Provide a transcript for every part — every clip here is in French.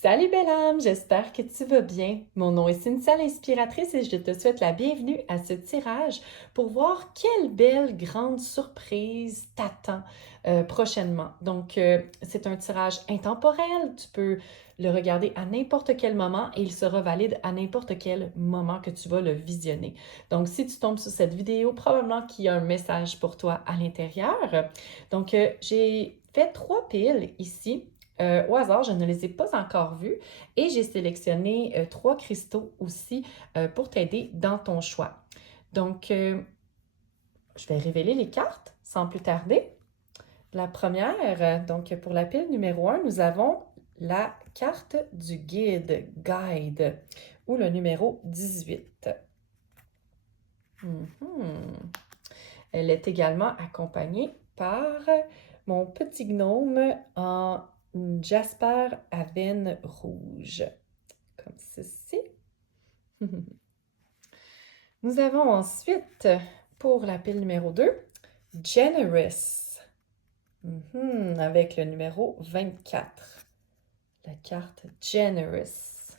Salut belle âme, j'espère que tu vas bien. Mon nom est Cynthia l'inspiratrice et je te souhaite la bienvenue à ce tirage pour voir quelle belle grande surprise t'attend prochainement. Donc, c'est un tirage intemporel, tu peux le regarder à n'importe quel moment et il sera valide à n'importe quel moment que tu vas le visionner. Donc, si tu tombes sur cette vidéo, probablement qu'il y a un message pour toi à l'intérieur. Donc, j'ai fait 3 piles ici. Au hasard, je ne les ai pas encore vus et j'ai sélectionné 3 cristaux aussi pour t'aider dans ton choix. Donc, je vais révéler les cartes sans plus tarder. La première, donc pour la pile numéro 1, nous avons la carte du guide, ou le numéro 18. Elle est également accompagnée par mon petit gnome en Jasper à veine rouge, comme ceci. Nous avons ensuite, pour la pile numéro 2, Generous, avec le numéro 24, la carte Generous.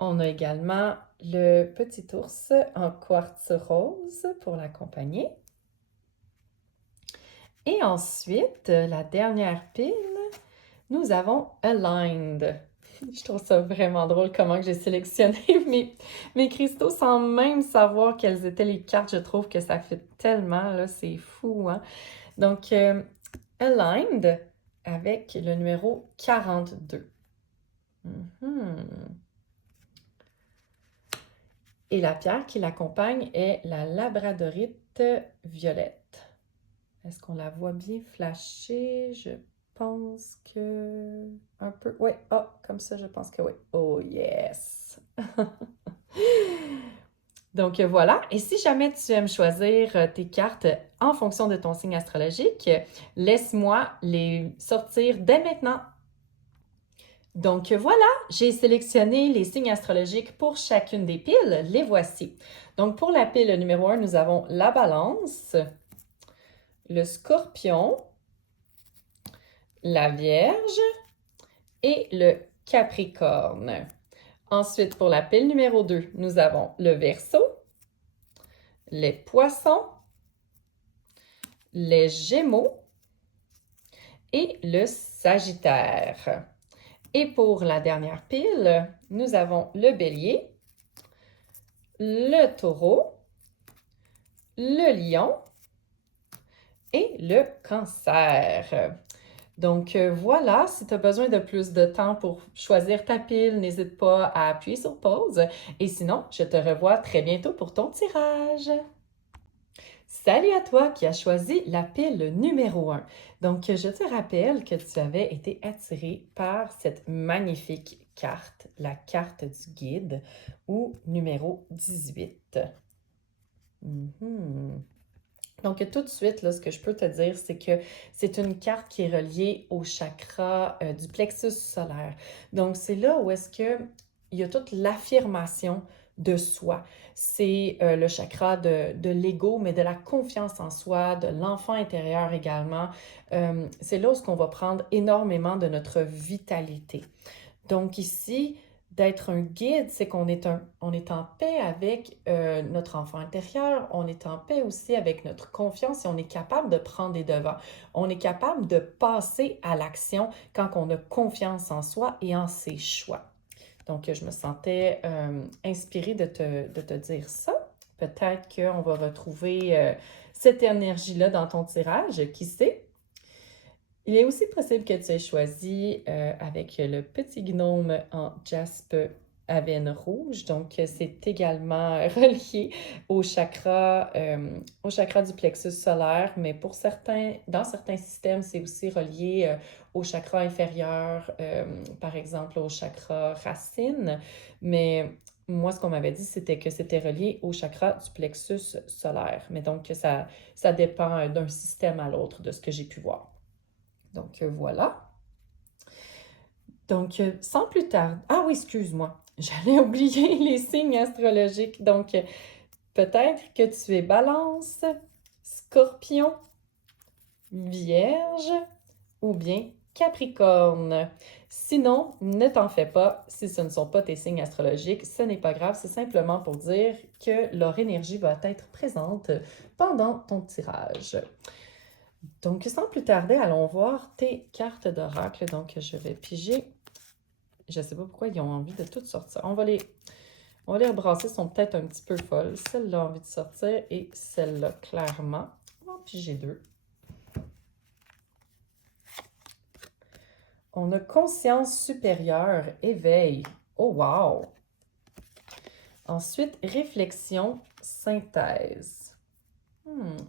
On a également le petit ours en quartz rose pour l'accompagner. Et ensuite, la dernière pile, nous avons Aligned. Je trouve ça vraiment drôle comment j'ai sélectionné mes cristaux sans même savoir quelles étaient les cartes. Je trouve que ça fait tellement, là, c'est fou, hein? Donc, Aligned avec le numéro 42. Et la pierre qui l'accompagne est la labradorite violette. Est-ce qu'on la voit bien flasher? Je pense que... un peu... Oui, comme ça, je pense que oui. Oh, yes! Donc voilà, et si jamais tu aimes choisir tes cartes en fonction de ton signe astrologique, laisse-moi les sortir dès maintenant. Donc voilà, j'ai sélectionné les signes astrologiques pour chacune des piles. Les voici. Donc pour la pile numéro 1, nous avons la Balance, le Scorpion, la Vierge et le Capricorne. Ensuite, pour la pile numéro 2, nous avons le Verseau, les Poissons, les Gémeaux et le Sagittaire. Et pour la dernière pile, nous avons le Bélier, le Taureau, le Lion et le Cancer. Donc voilà, si tu as besoin de plus de temps pour choisir ta pile, n'hésite pas à appuyer sur pause. Et sinon, je te revois très bientôt pour ton tirage. Salut à toi qui as choisi la pile numéro 1. Donc, je te rappelle que tu avais été attiré par cette magnifique carte, la carte du guide ou numéro 18. Donc, tout de suite, là, ce que je peux te dire, c'est que c'est une carte qui est reliée au chakra du plexus solaire. Donc, c'est là où est-ce que il y a toute l'affirmation de soi. C'est le chakra de l'ego, mais de la confiance en soi, de l'enfant intérieur également. C'est là où on va prendre énormément de notre vitalité. Donc ici, d'être un guide, c'est qu'on est, on est en paix avec notre enfant intérieur, on est en paix aussi avec notre confiance et on est capable de prendre des devants. On est capable de passer à l'action quand on a confiance en soi et en ses choix. Donc, je me sentais inspirée de te dire ça. Peut-être qu'on va retrouver cette énergie-là dans ton tirage, qui sait? Il est aussi possible que tu aies choisi avec le petit gnome en jaspe à veine rouge. Donc, c'est également relié au chakra du plexus solaire, mais pour certains, dans certains systèmes, c'est aussi relié au chakra inférieur, par exemple au chakra racine. Mais moi, ce qu'on m'avait dit, c'était que c'était relié au chakra du plexus solaire. Mais donc, ça dépend d'un système à l'autre, de ce que j'ai pu voir. Donc, voilà. Donc, sans plus tarder... Ah oui, excuse-moi. J'allais oublier les signes astrologiques. Donc, peut-être que tu es Balance, Scorpion, Vierge ou bien Capricorne. Sinon, ne t'en fais pas si ce ne sont pas tes signes astrologiques. Ce n'est pas grave, c'est simplement pour dire que leur énergie va être présente pendant ton tirage. Donc, sans plus tarder, allons voir tes cartes d'oracle. Donc, je vais piger. Je ne sais pas pourquoi ils ont envie de toutes sortir. On va les rebrasser, elles sont peut-être un petit peu folles. Celle-là a envie de sortir et celle-là, clairement. On va en piger deux. On a conscience supérieure, éveil. Oh, wow! Ensuite, réflexion, synthèse.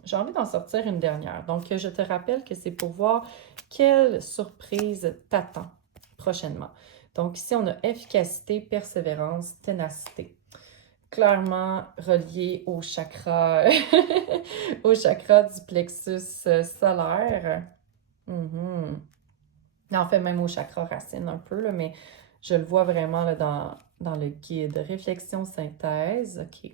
J'ai envie d'en sortir une dernière. Donc, je te rappelle que c'est pour voir quelle surprise t'attend prochainement. Donc, ici, on a efficacité, persévérance, ténacité. Clairement relié au chakra, au chakra du plexus solaire. En fait, même au chakra racine un peu, là, mais je le vois vraiment là, dans le guide. Réflexion, synthèse, OK.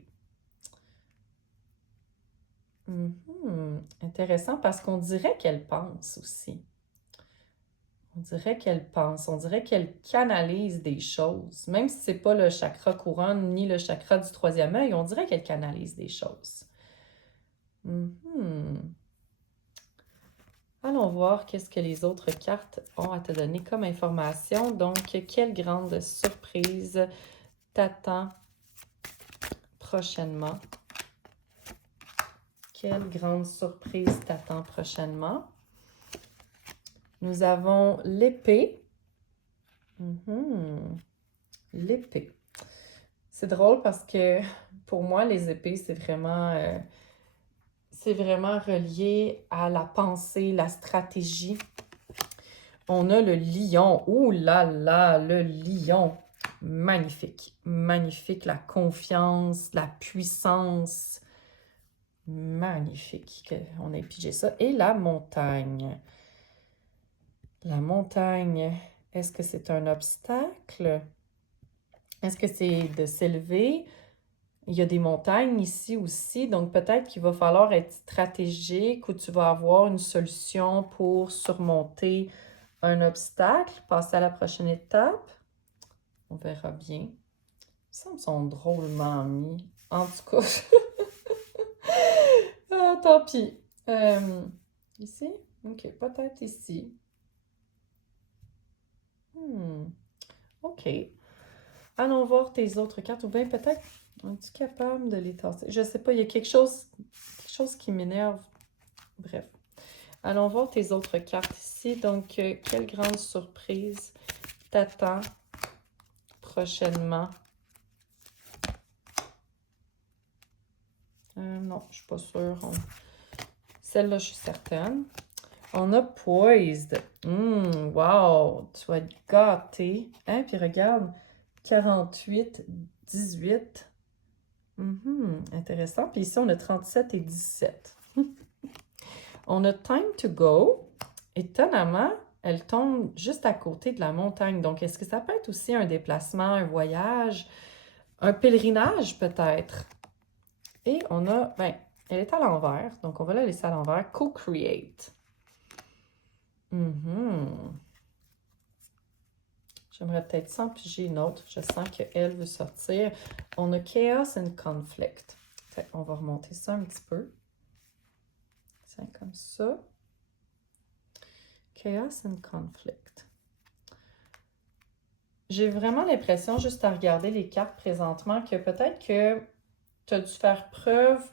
Intéressant parce qu'on dirait qu'elle pense aussi. On dirait qu'elle pense, on dirait qu'elle canalise des choses. Même si ce n'est pas le chakra couronne ni le chakra du troisième œil, on dirait qu'elle canalise des choses. Allons voir qu'est-ce que les autres cartes ont à te donner comme information. Donc, quelle grande surprise t'attend prochainement? Quelle grande surprise t'attend prochainement? Nous avons l'épée. L'épée. C'est drôle parce que pour moi, les épées, c'est vraiment relié à la pensée, la stratégie. On a le lion. Ouh là là, le lion. Magnifique. Magnifique. La confiance, la puissance. Magnifique. On a pigé ça. Et la montagne. La montagne, est-ce que c'est un obstacle? Est-ce que c'est de s'élever? Il y a des montagnes ici aussi, donc peut-être qu'il va falloir être stratégique ou tu vas avoir une solution pour surmonter un obstacle, passer à la prochaine étape. On verra bien. Ça me semble drôlement mis. En tout cas, tant pis. Ici? Ok, peut-être ici. OK. Allons voir tes autres cartes. Ou bien peut-être, es-tu capable de les tasser? Je sais pas, il y a quelque chose qui m'énerve. Bref. Allons voir tes autres cartes ici. Donc, quelle grande surprise t'attend prochainement? Non, je suis pas sûre. Celle-là, je suis certaine. On a Poised. Wow! Tu vas être gâté. Hein? Puis regarde, 48, 18. Intéressant. Puis ici, on a 37 et 17. On a Time to Go. Étonnamment, elle tombe juste à côté de la montagne. Donc, est-ce que ça peut être aussi un déplacement, un voyage, un pèlerinage peut-être? Et on a, elle est à l'envers. Donc, on va la laisser à l'envers. Co-create. J'aimerais peut-être s'en piger une autre. Je sens qu'elle veut sortir. On a Chaos and Conflict. Fait, on va remonter ça un petit peu. C'est comme ça. Chaos and Conflict. J'ai vraiment l'impression, juste à regarder les cartes présentement, que peut-être que tu as dû faire preuve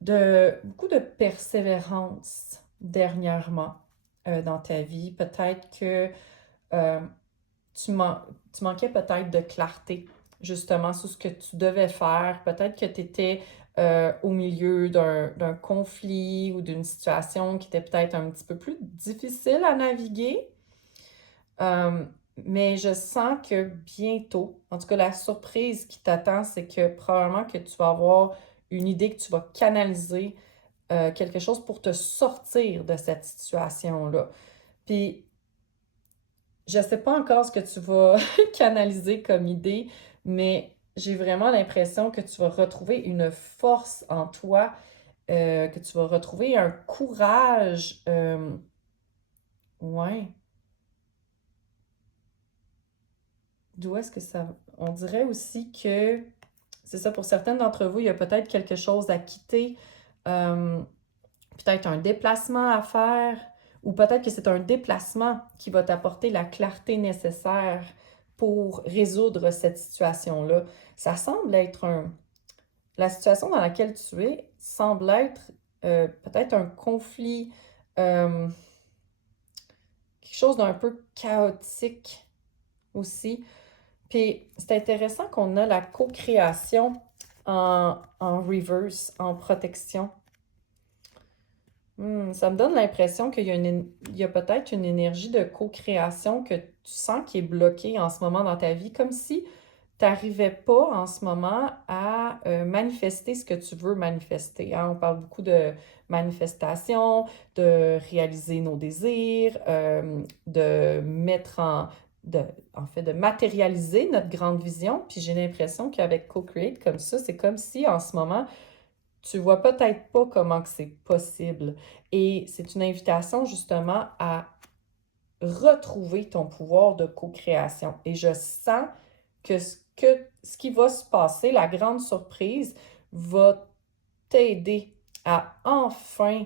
de beaucoup de persévérance dernièrement dans ta vie. Peut-être que tu manquais peut-être de clarté, justement, sur ce que tu devais faire. Peut-être que tu étais au milieu d'un conflit ou d'une situation qui était peut-être un petit peu plus difficile à naviguer. Mais je sens que bientôt, en tout cas, la surprise qui t'attend, c'est que probablement que tu vas avoir une idée que tu vas canaliser quelque chose pour te sortir de cette situation-là. Puis, je ne sais pas encore ce que tu vas canaliser comme idée, mais j'ai vraiment l'impression que tu vas retrouver une force en toi, que tu vas retrouver un courage Ouais. D'où est-ce que ça... On dirait aussi que, c'est ça, pour certaines d'entre vous, il y a peut-être quelque chose à quitter, euh, peut-être un déplacement à faire, ou peut-être que c'est un déplacement qui va t'apporter la clarté nécessaire pour résoudre cette situation-là. Ça semble être un... La situation dans laquelle tu es semble être peut-être un conflit, euh, quelque chose d'un peu chaotique aussi. Puis c'est intéressant qu'on a la co-création en reverse, en protection. Ça me donne l'impression qu'il y a, il y a peut-être une énergie de co-création que tu sens qui est bloquée en ce moment dans ta vie, comme si tu n'arrivais pas en ce moment à manifester ce que tu veux manifester, hein. On parle beaucoup de manifestation, de réaliser nos désirs, de mettre en fait, de matérialiser notre grande vision. Puis j'ai l'impression qu'avec Co-Create, comme ça, c'est comme si en ce moment, tu vois peut-être pas comment que c'est possible. Et c'est une invitation justement à retrouver ton pouvoir de co-création. Et je sens que ce qui va se passer, la grande surprise, va t'aider à enfin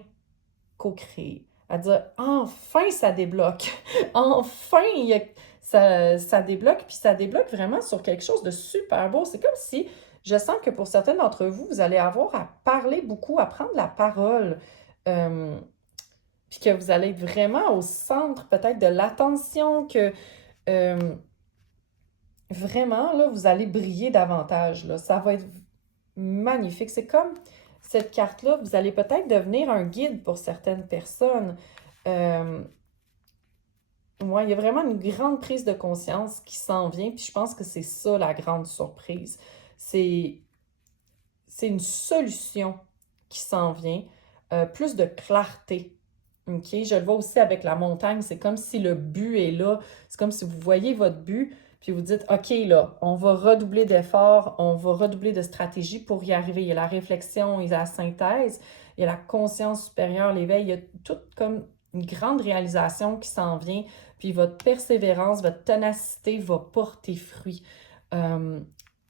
co-créer. À dire enfin ça débloque. Enfin ça débloque. Puis ça débloque vraiment sur quelque chose de super beau. C'est comme si je sens que pour certains d'entre vous, vous allez avoir à parler beaucoup, à prendre la parole. Euh, Puis que vous allez être vraiment au centre peut-être de l'attention, que euh, vraiment, là, vous allez briller davantage, là. Ça va être magnifique. C'est comme cette carte-là, vous allez peut-être devenir un guide pour certaines personnes. Euh, ouais, il y a vraiment une grande prise de conscience qui s'en vient, puis je pense que c'est ça la grande surprise. C'est, c'est une solution qui s'en vient, plus de clarté. OK? Je le vois aussi avec la montagne. C'est comme si le but est là. C'est comme si vous voyez votre but, puis vous dites, OK, là, on va redoubler d'efforts, on va redoubler de stratégie pour y arriver. Il y a la réflexion, il y a la synthèse, il y a la conscience supérieure, l'éveil. Il y a tout comme une grande réalisation qui s'en vient. Puis votre persévérance, votre ténacité va porter fruit. Euh,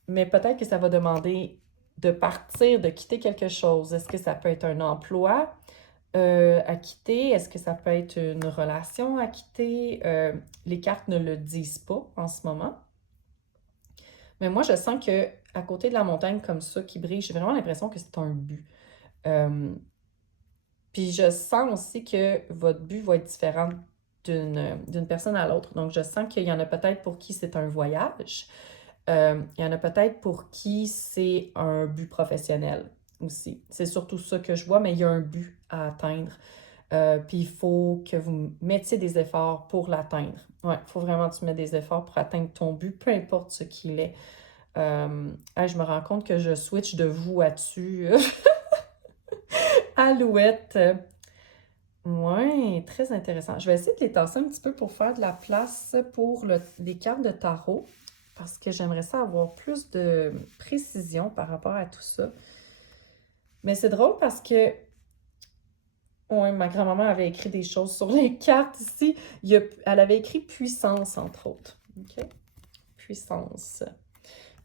mais peut-être que ça va demander de partir, de quitter quelque chose. Est-ce que ça peut être un emploi à quitter? Est-ce que ça peut être une relation à quitter? Les cartes ne le disent pas en ce moment. Mais moi, je sens que à côté de la montagne comme ça qui brille, j'ai vraiment l'impression que c'est un but. Euh, Puis je sens aussi que votre but va être différent d'une personne à l'autre. Donc, je sens qu'il y en a peut-être pour qui c'est un voyage. Il y en a peut-être pour qui c'est un but professionnel aussi. C'est surtout ça que je vois, mais il y a un but à atteindre. Puis il faut que vous mettiez des efforts pour l'atteindre. Ouais, il faut vraiment que tu mettes des efforts pour atteindre ton but, peu importe ce qu'il est. Je me rends compte que je switch de vous à tu. Alouette. Ouais, très intéressant. Je vais essayer de les tasser un petit peu pour faire de la place pour les cartes de tarot parce que j'aimerais ça avoir plus de précision par rapport à tout ça. Mais c'est drôle parce que ouais, ma grand-maman avait écrit des choses sur les cartes ici. Elle avait écrit puissance, entre autres. OK? Puissance.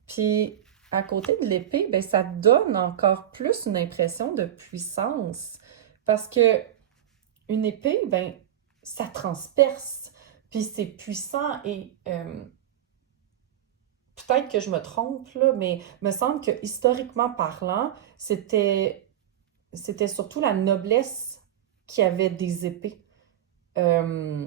Puis, à côté de l'épée, ben, ça donne encore plus une impression de puissance. Parce que une épée, ben, ça transperce. Puis c'est puissant et peut-être que je me trompe, là, mais il me semble que historiquement parlant, c'était surtout la noblesse qui avait des épées. Euh,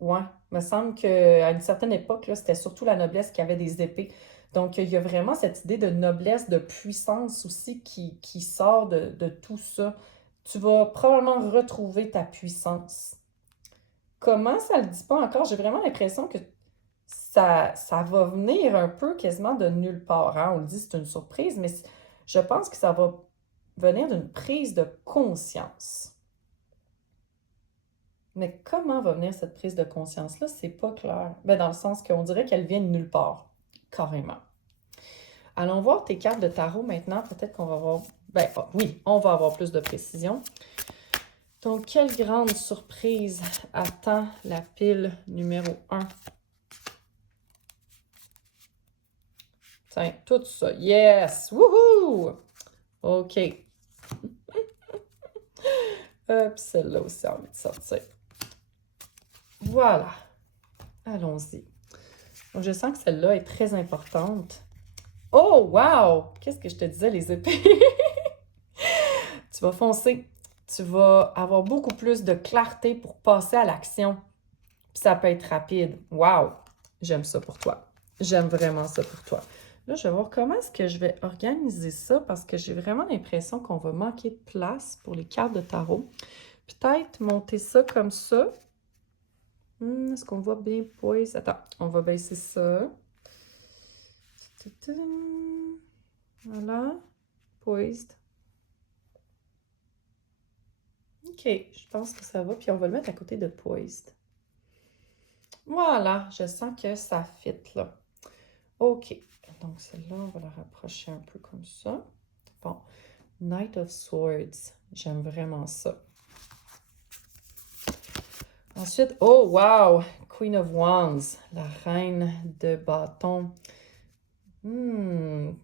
ouais, il me semble qu'à une certaine époque, là, c'était surtout la noblesse qui avait des épées. Donc, il y a vraiment cette idée de noblesse, de puissance aussi qui sort de tout ça. Tu vas probablement retrouver ta puissance. Comment ça le dit pas encore? J'ai vraiment l'impression que ça va venir un peu quasiment de nulle part, hein. On le dit, c'est une surprise, mais je pense que ça va venir d'une prise de conscience. Mais comment va venir cette prise de conscience-là? C'est pas clair. Ben, dans le sens qu'on dirait qu'elle vient de nulle part, carrément. Allons voir tes cartes de tarot maintenant. Peut-être qu'on va avoir... Ben, oui, on va avoir plus de précision. Donc, quelle grande surprise attend la pile numéro 1? Tiens, tout ça. Yes! Wouhou! OK. Hop, celle-là aussi a envie de sortir. Voilà. Allons-y. Donc, je sens que celle-là est très importante. Oh, wow! Qu'est-ce que je te disais, les épées? Tu vas foncer. Tu vas avoir beaucoup plus de clarté pour passer à l'action. Puis ça peut être rapide. Wow! J'aime ça pour toi. J'aime vraiment ça pour toi. Là, je vais voir comment est-ce que je vais organiser ça parce que j'ai vraiment l'impression qu'on va manquer de place pour les cartes de tarot. Peut-être monter ça comme ça. Est-ce qu'on voit bien poise? Attends, on va baisser ça. Voilà. Poised. OK, je pense que ça va. Puis on va le mettre à côté de poised. Voilà, je sens que ça fit là. OK. Donc celle-là, on va la rapprocher un peu comme ça. Bon. Knight of Swords. J'aime vraiment ça. Ensuite, oh wow! Queen of Wands. La reine de bâton. Ouais,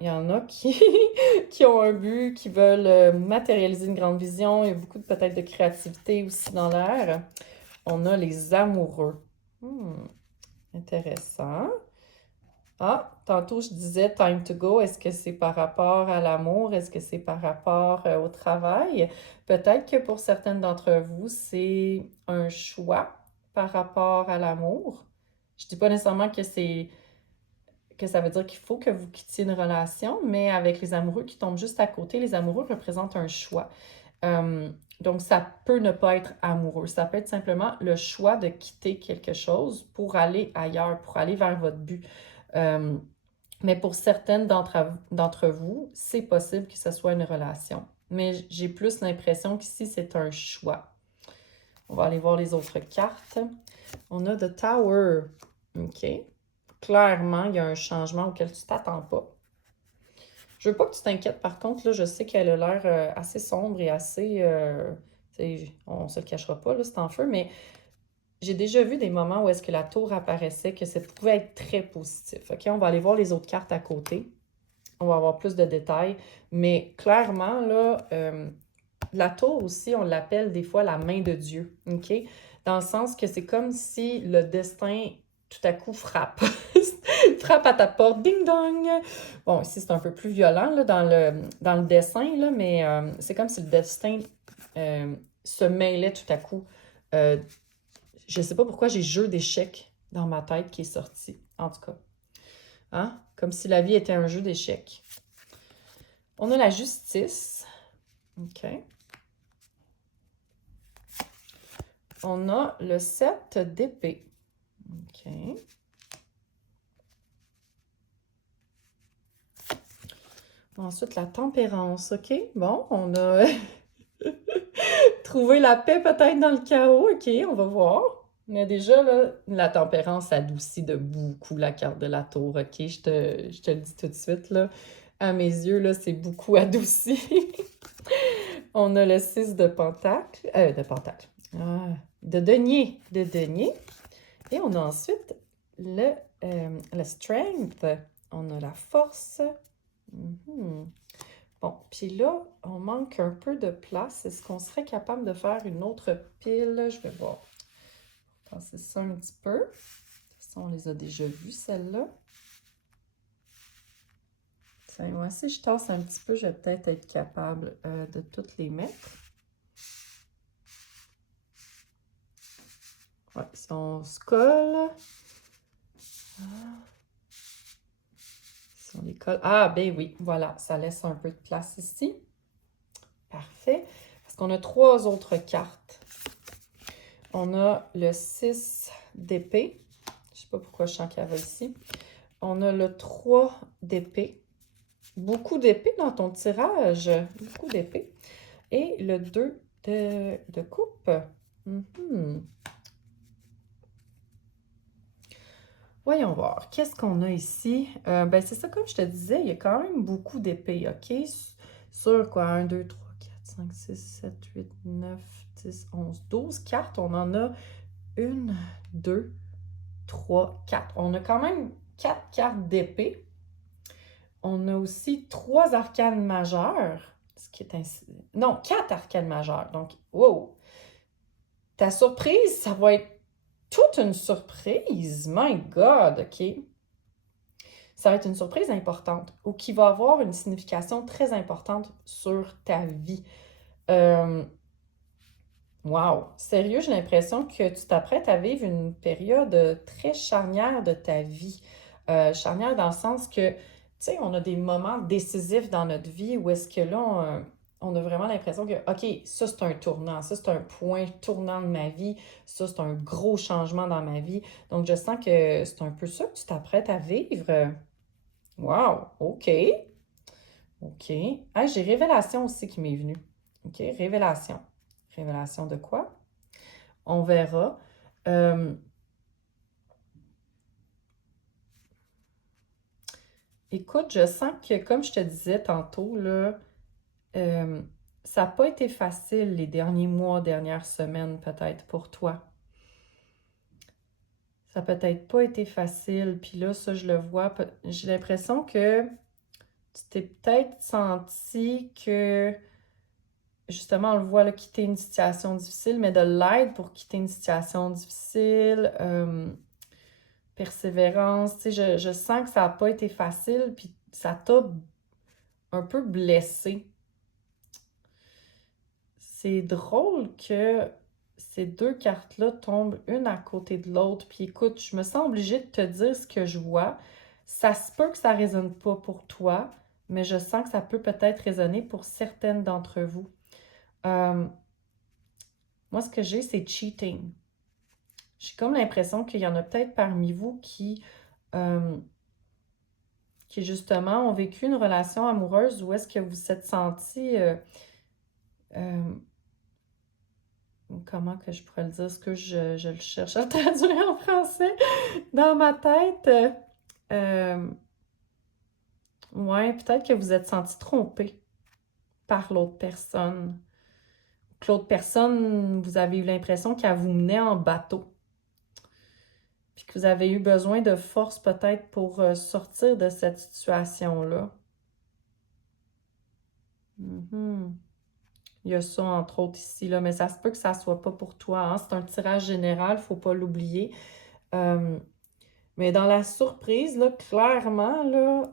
il y en a qui, qui ont un but, qui veulent matérialiser une grande vision. Il y a beaucoup peut-être de créativité aussi dans l'air. On a les amoureux. Intéressant. Ah, tantôt je disais time to go. Est-ce que c'est par rapport à l'amour? Est-ce que c'est par rapport au travail? Peut-être que pour certaines d'entre vous, c'est un choix par rapport à l'amour. Je dis pas nécessairement que ça veut dire qu'il faut que vous quittiez une relation, mais avec les amoureux qui tombent juste à côté, les amoureux représentent un choix. Donc, ça peut ne pas être amoureux. Ça peut être simplement le choix de quitter quelque chose pour aller ailleurs, pour aller vers votre but. Mais pour certaines d'entre vous, c'est possible que ce soit une relation. Mais j'ai plus l'impression qu'ici, c'est un choix. On va aller voir les autres cartes. On a The Tower. OK. Clairement, il y a un changement auquel tu t'attends pas. Je veux pas que tu t'inquiètes, par contre, là, je sais qu'elle a l'air assez sombre et assez... on se le cachera pas, là, c'est en feu, mais j'ai déjà vu des moments où est-ce que la tour apparaissait, que ça pouvait être très positif. OK, on va aller voir les autres cartes à côté. On va avoir plus de détails. Mais clairement, là, la tour aussi, on l'appelle des fois la main de Dieu. OK? Dans le sens que c'est comme si le destin, tout à coup, frappe. Frappe à ta porte, ding-dong! Bon, ici, c'est un peu plus violent là, dans le dessin, là, mais c'est comme si le destin se mêlait tout à coup. Je ne sais pas pourquoi j'ai jeu d'échecs dans ma tête qui est sorti, en tout cas. Hein? Comme si la vie était un jeu d'échecs. On a la justice. OK. On a le 7 d'épée. OK. Ensuite, la tempérance. OK. Bon, on a trouvé la paix peut-être dans le chaos. OK, on va voir. Mais déjà, là, la tempérance adoucit de beaucoup la carte de la tour. OK, je te le dis tout de suite, là. À mes yeux, là, c'est beaucoup adouci. On a le 6 de pentacle. De pentacle. De denier. De denier. Et on a ensuite le strength. On a la force. Bon, puis là, on manque un peu de place. Est-ce qu'on serait capable de faire une autre pile? Je vais voir. Passer ça un petit peu. De toute façon, on les a déjà vues, celles-là. Moi, si je tasse un petit peu, je vais peut-être être capable de toutes les mettre. Ouais, si on se colle. Si on les colle. Ah, ben oui, voilà, ça laisse un peu de place ici. Parfait. Parce qu'on a 3 autres cartes. On a le 6 d'épée. Je ne sais pas pourquoi je sens qu'il y avait ici. On a le 3 d'épée. Beaucoup d'épée dans ton tirage. Beaucoup d'épée. Et le 2 de coupe. Voyons voir. Qu'est-ce qu'on a ici? Ben, c'est ça, comme je te disais, il y a quand même beaucoup d'épées, OK? Sur quoi? 1, 2, 3, 4, 5, 6, 7, 8, 9, 10, 11, 12 cartes. On en a 1, 2, 3, 4. On a quand même 4 cartes d'épée. On a aussi 3 arcanes majeures. Ce qui est ainsi... Non, 4 arcanes majeures. Donc, wow! Ta surprise, ça va être toute une surprise. My God, OK? Ça va être une surprise importante ou qui va avoir une signification très importante sur ta vie. Wow! Sérieux, j'ai l'impression que tu t'apprêtes à vivre une période très charnière de ta vie. Charnière dans le sens que, tu sais, on a des moments décisifs dans notre vie où est-ce que là, on a vraiment l'impression que, OK, ça c'est un tournant, ça c'est un point tournant de ma vie, ça c'est un gros changement dans ma vie. Donc, je sens que c'est un peu ça que tu t'apprêtes à vivre. Wow! OK. OK. Ah, j'ai révélation aussi qui m'est venue. OK, révélation. Révélation de quoi? On verra. Écoute, je sens que, comme je te disais tantôt, là, ça n'a pas été facile les derniers mois, dernières semaines, peut-être, pour toi. Ça n'a peut-être pas été facile. Puis là, ça, je le vois. J'ai l'impression que tu t'es peut-être senti que, justement, on le voit, là, quitter une situation difficile, mais de l'aide pour quitter une situation difficile. Persévérance, tu sais, je sens que ça n'a pas été facile, puis ça t'a un peu blessé. C'est drôle que ces deux cartes-là tombent une à côté de l'autre. Puis écoute, je me sens obligée de te dire ce que je vois. Ça se peut que ça ne résonne pas pour toi, mais je sens que ça peut peut-être résonner pour certaines d'entre vous. Moi, ce que j'ai, c'est cheating. J'ai comme l'impression qu'il y en a peut-être parmi vous qui justement ont vécu une relation amoureuse où est-ce que vous vous êtes senti, comment que je pourrais le dire, ce que je le cherche à le traduire en français dans ma tête. Ouais, peut-être que vous êtes senti trompé par l'autre personne. Que l'autre personne, vous avez eu l'impression qu'elle vous menait en bateau. Puis que vous avez eu besoin de force peut-être pour sortir de cette situation-là. Il y a ça, entre autres, ici, là, mais ça se peut que ça ne soit pas pour toi. Hein? C'est un tirage général, il ne faut pas l'oublier. Mais dans la surprise, là, clairement, là,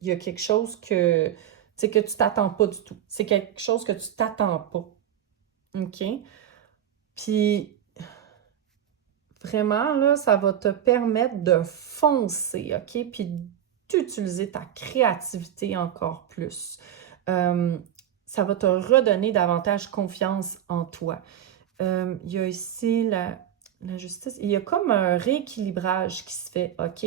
il y a quelque chose que tu ne t'attends pas du tout. C'est quelque chose que tu t'attends pas. OK? Puis, vraiment, là, ça va te permettre de foncer, OK? Puis d'utiliser ta créativité encore plus. Ça va te redonner davantage confiance en toi. Il y a ici la justice. Il y a comme un rééquilibrage qui se fait, OK?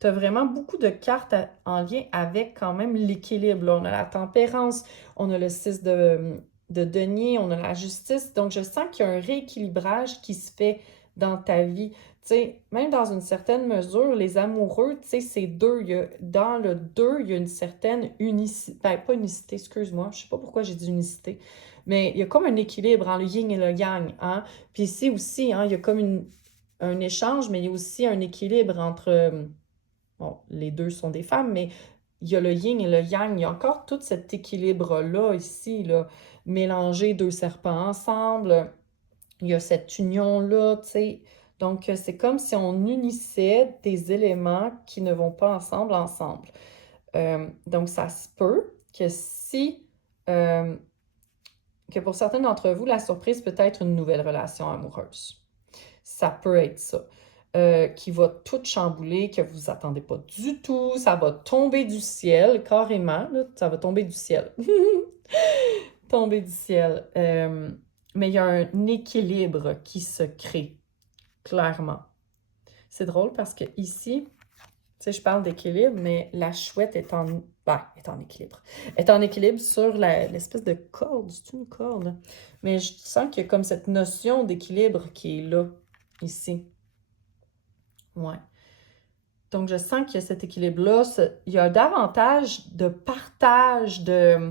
Tu as vraiment beaucoup de cartes en lien avec quand même l'équilibre. On a la tempérance, on a le 6 de denier, on a la justice. Donc, je sens qu'il y a un rééquilibrage qui se fait dans ta vie. Tu sais, même dans une certaine mesure, les amoureux, tu sais, c'est deux. Dans le 2, il y a une certaine unicité. Ben, pas unicité, excuse-moi. Je sais pas pourquoi j'ai dit unicité. Mais il y a comme un équilibre entre le yin et le yang. Hein? Puis ici aussi, hein, il y a comme un échange, mais il y a aussi un équilibre entre... bon, les deux sont des femmes, mais il y a le yin et le yang. Il y a encore tout cet équilibre-là ici, là, mélanger deux serpents ensemble. Il y a cette union-là, tu sais. Donc, c'est comme si on unissait des éléments qui ne vont pas ensemble. Donc, ça se peut que si... que pour certains d'entre vous, la surprise peut être une nouvelle relation amoureuse. Ça peut être ça. Qui va tout chambouler, que vous ne attendez pas du tout. Ça va tomber du ciel, carrément. Là, ça va tomber du ciel. Tomber du ciel. Mais il y a un équilibre qui se crée, clairement. C'est drôle parce que ici, tu sais, je parle d'équilibre, mais la chouette est en équilibre. Est en équilibre sur l'espèce de corde. C'est une corde. Mais je sens qu'il y a comme cette notion d'équilibre qui est là, ici. Ouais. Donc, je sens qu'il y a cet équilibre-là. Il y a davantage de partage de...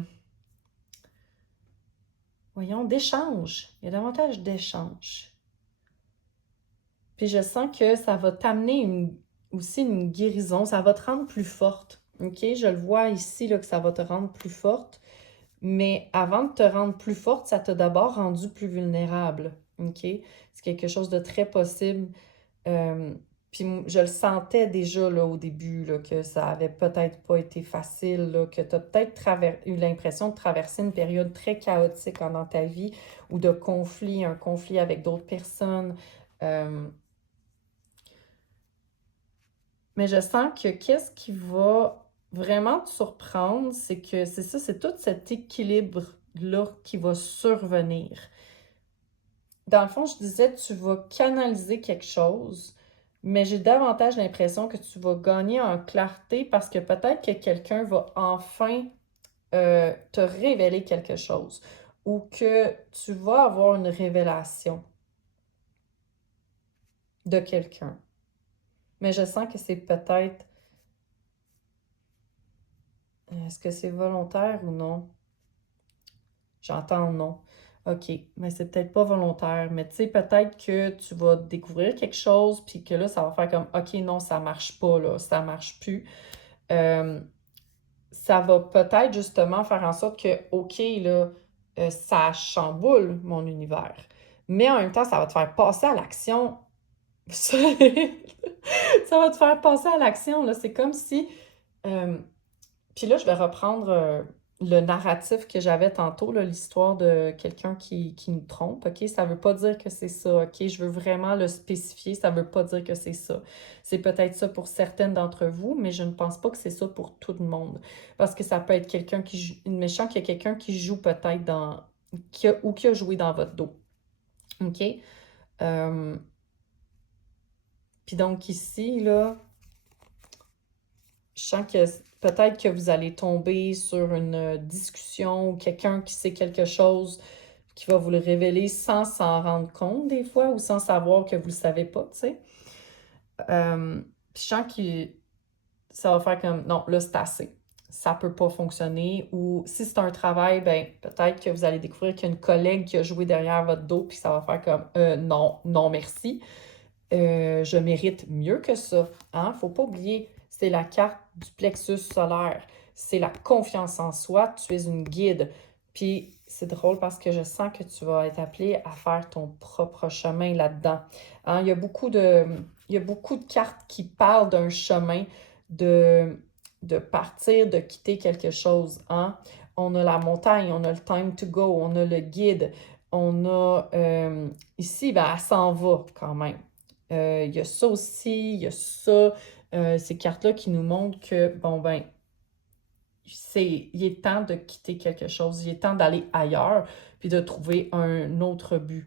voyons, d'échange. Il y a davantage d'échange. Puis je sens que ça va t'amener aussi une guérison, ça va te rendre plus forte. OK? Je le vois ici là, que ça va te rendre plus forte. Mais avant de te rendre plus forte, ça t'a d'abord rendu plus vulnérable. OK? C'est quelque chose de très possible. Euh, Puis je le sentais déjà là, au début, là, que ça avait peut-être pas été facile, là, que tu as peut-être eu l'impression de traverser une période très chaotique dans ta vie ou de conflit, un conflit avec d'autres personnes. Euh, mais je sens que qu'est-ce qui va vraiment te surprendre, c'est que c'est ça, c'est tout cet équilibre-là qui va survenir. Dans le fond, je disais, tu vas canaliser quelque chose, mais j'ai davantage l'impression que tu vas gagner en clarté parce que peut-être que quelqu'un va enfin te révéler quelque chose ou que tu vas avoir une révélation de quelqu'un. Mais je sens que c'est peut-être... Est-ce que c'est volontaire ou non? J'entends non. OK, mais c'est peut-être pas volontaire, mais tu sais, peut-être que tu vas découvrir quelque chose, puis que là, ça va faire comme, OK, non, ça marche pas, là, ça marche plus. Euh, Ça va peut-être justement faire en sorte que, OK, là, ça chamboule mon univers. Mais en même temps, ça va te faire passer à l'action. Ça va te faire passer à l'action, là. C'est comme si... euh, puis là, je vais reprendre le narratif que j'avais tantôt, là, l'histoire de quelqu'un qui nous trompe, OK? Ça veut pas dire que c'est ça, OK? Je veux vraiment le spécifier, ça veut pas dire que c'est ça. C'est peut-être ça pour certaines d'entre vous, mais je ne pense pas que c'est ça pour tout le monde. Parce que ça peut être quelqu'un qui joue, une méchante, qu'il y a quelqu'un qui joue peut-être ou qui a joué dans votre dos, OK? Euh, Puis donc ici, là, je sens que peut-être que vous allez tomber sur une discussion ou quelqu'un qui sait quelque chose qui va vous le révéler sans s'en rendre compte des fois ou sans savoir que vous le savez pas, tu sais. Puis je sens que ça va faire comme non, là c'est assez. Ça peut pas fonctionner. Ou si c'est un travail, ben peut-être que vous allez découvrir qu'il y a une collègue qui a joué derrière votre dos, puis ça va faire comme non, non merci. Je mérite mieux que ça. Hein? Faut pas oublier, c'est la carte du plexus solaire. C'est la confiance en soi. Tu es une guide. Puis c'est drôle parce que je sens que tu vas être appelé à faire ton propre chemin là-dedans. Hein? Il y a beaucoup de cartes qui parlent d'un chemin, de, de partir, de quitter quelque chose. Hein? On a la montagne, on a le time to go, on a le guide, on a ici, ben, elle s'en va quand même. Il y a ça aussi, il y a ça. Ces cartes-là qui nous montrent que, bon, ben, il est temps de quitter quelque chose, il est temps d'aller ailleurs, puis de trouver un autre but.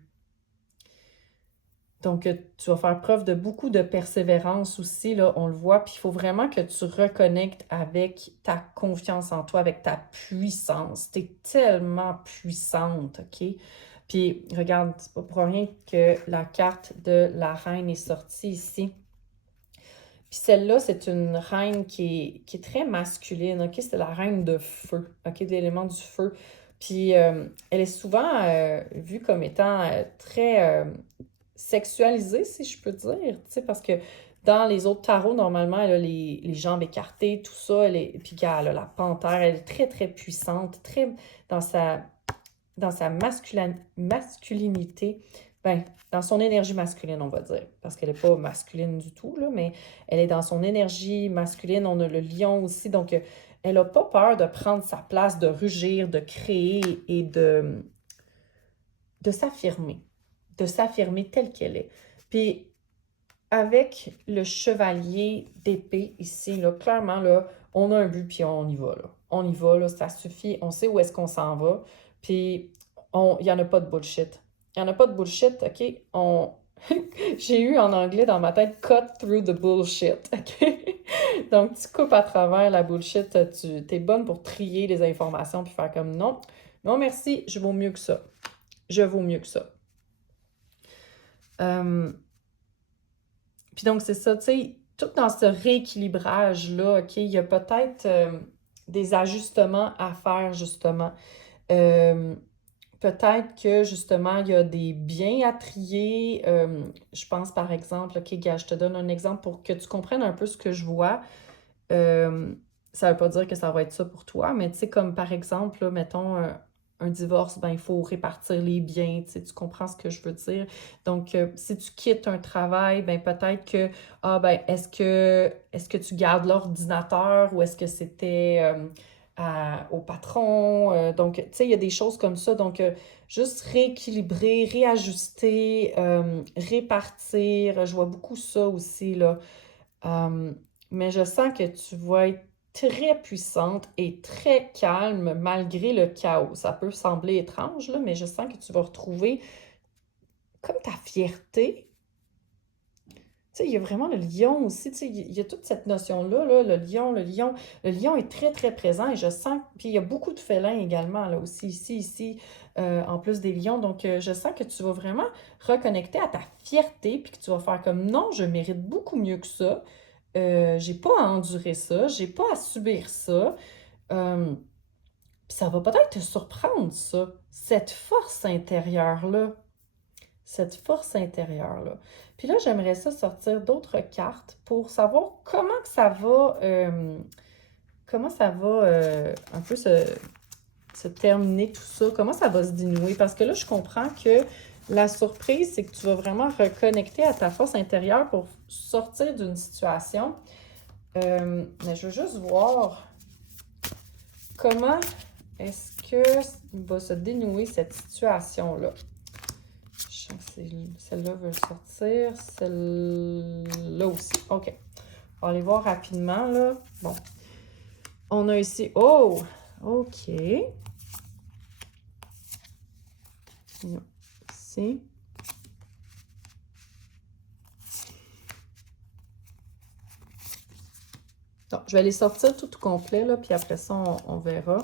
Donc, tu vas faire preuve de beaucoup de persévérance aussi, là, on le voit, puis il faut vraiment que tu reconnectes avec ta confiance en toi, avec ta puissance. Tu es tellement puissante, OK? Puis, regarde, c'est pas pour rien que la carte de la reine est sortie ici. Puis celle-là, c'est une reine qui est très masculine, OK? C'est la reine de feu, OK? De l'élément du feu. Puis elle est souvent vue comme étant très sexualisée, si je peux dire, tu sais, parce que dans les autres tarots, normalement, elle a les jambes écartées, tout ça, puis elle a la panthère, elle est très, très puissante, très dans sa masculinité, ben, dans son énergie masculine, on va dire, parce qu'elle n'est pas masculine du tout, là, mais elle est dans son énergie masculine. On a le lion aussi, donc elle n'a pas peur de prendre sa place, de rugir, de créer et de s'affirmer telle qu'elle est. Puis avec le chevalier d'épée ici, là, clairement, là, on a un but, puis on y va, là. On y va, là, ça suffit, on sait où est-ce qu'on s'en va, puis il n'y en a pas de bullshit. Il n'y en a pas de bullshit, OK? J'ai eu en anglais dans ma tête « cut through the bullshit », OK? Donc, tu coupes à travers la bullshit, tu es bonne pour trier les informations, puis faire comme « non, non merci, je vaux mieux que ça. Je vaux mieux que ça. » Puis donc, c'est ça, tu sais, tout dans ce rééquilibrage-là, OK, il y a peut-être des ajustements à faire, justement, euh, peut-être que justement, il y a des biens à trier. Je pense par exemple, OK, gars, je te donne un exemple pour que tu comprennes un peu ce que je vois. Euh, Ça veut pas dire que ça va être ça pour toi, mais tu sais, comme par exemple, là, mettons un divorce, ben il faut répartir les biens, tu sais, tu comprends ce que je veux dire. Donc, si tu quittes un travail, ben peut-être que, ah ben, est-ce que tu gardes l'ordinateur ou est-ce que c'était au patron? Donc, tu sais, il y a des choses comme ça. Donc, juste rééquilibrer, réajuster, répartir. Je vois beaucoup ça aussi, là. Euh, mais je sens que tu vas être très puissante et très calme malgré le chaos. Ça peut sembler étrange, là, mais je sens que tu vas retrouver comme ta fierté. Tu sais, il y a vraiment le lion aussi, tu sais, il y a toute cette notion-là, là, le lion est très, très présent et je sens, puis il y a beaucoup de félins également, là aussi, ici, en plus des lions, donc je sens que tu vas vraiment reconnecter à ta fierté, puis que tu vas faire comme, non, je mérite beaucoup mieux que ça, j'ai pas à endurer ça, j'ai pas à subir ça, euh, puis ça va peut-être te surprendre, ça, cette force intérieure-là. Puis là, j'aimerais ça sortir d'autres cartes pour savoir comment ça va un peu se terminer tout ça, comment ça va se dénouer. Parce que là, je comprends que la surprise, c'est que tu vas vraiment reconnecter à ta force intérieure pour sortir d'une situation. Mais je veux juste voir comment est-ce que va se dénouer cette situation-là. Celle-là veut sortir. Celle-là aussi. OK. On va aller voir rapidement, là. Bon. On a ici... Oh! OK. Ici. Donc, je vais les sortir tout au complet, là, puis après ça, on verra.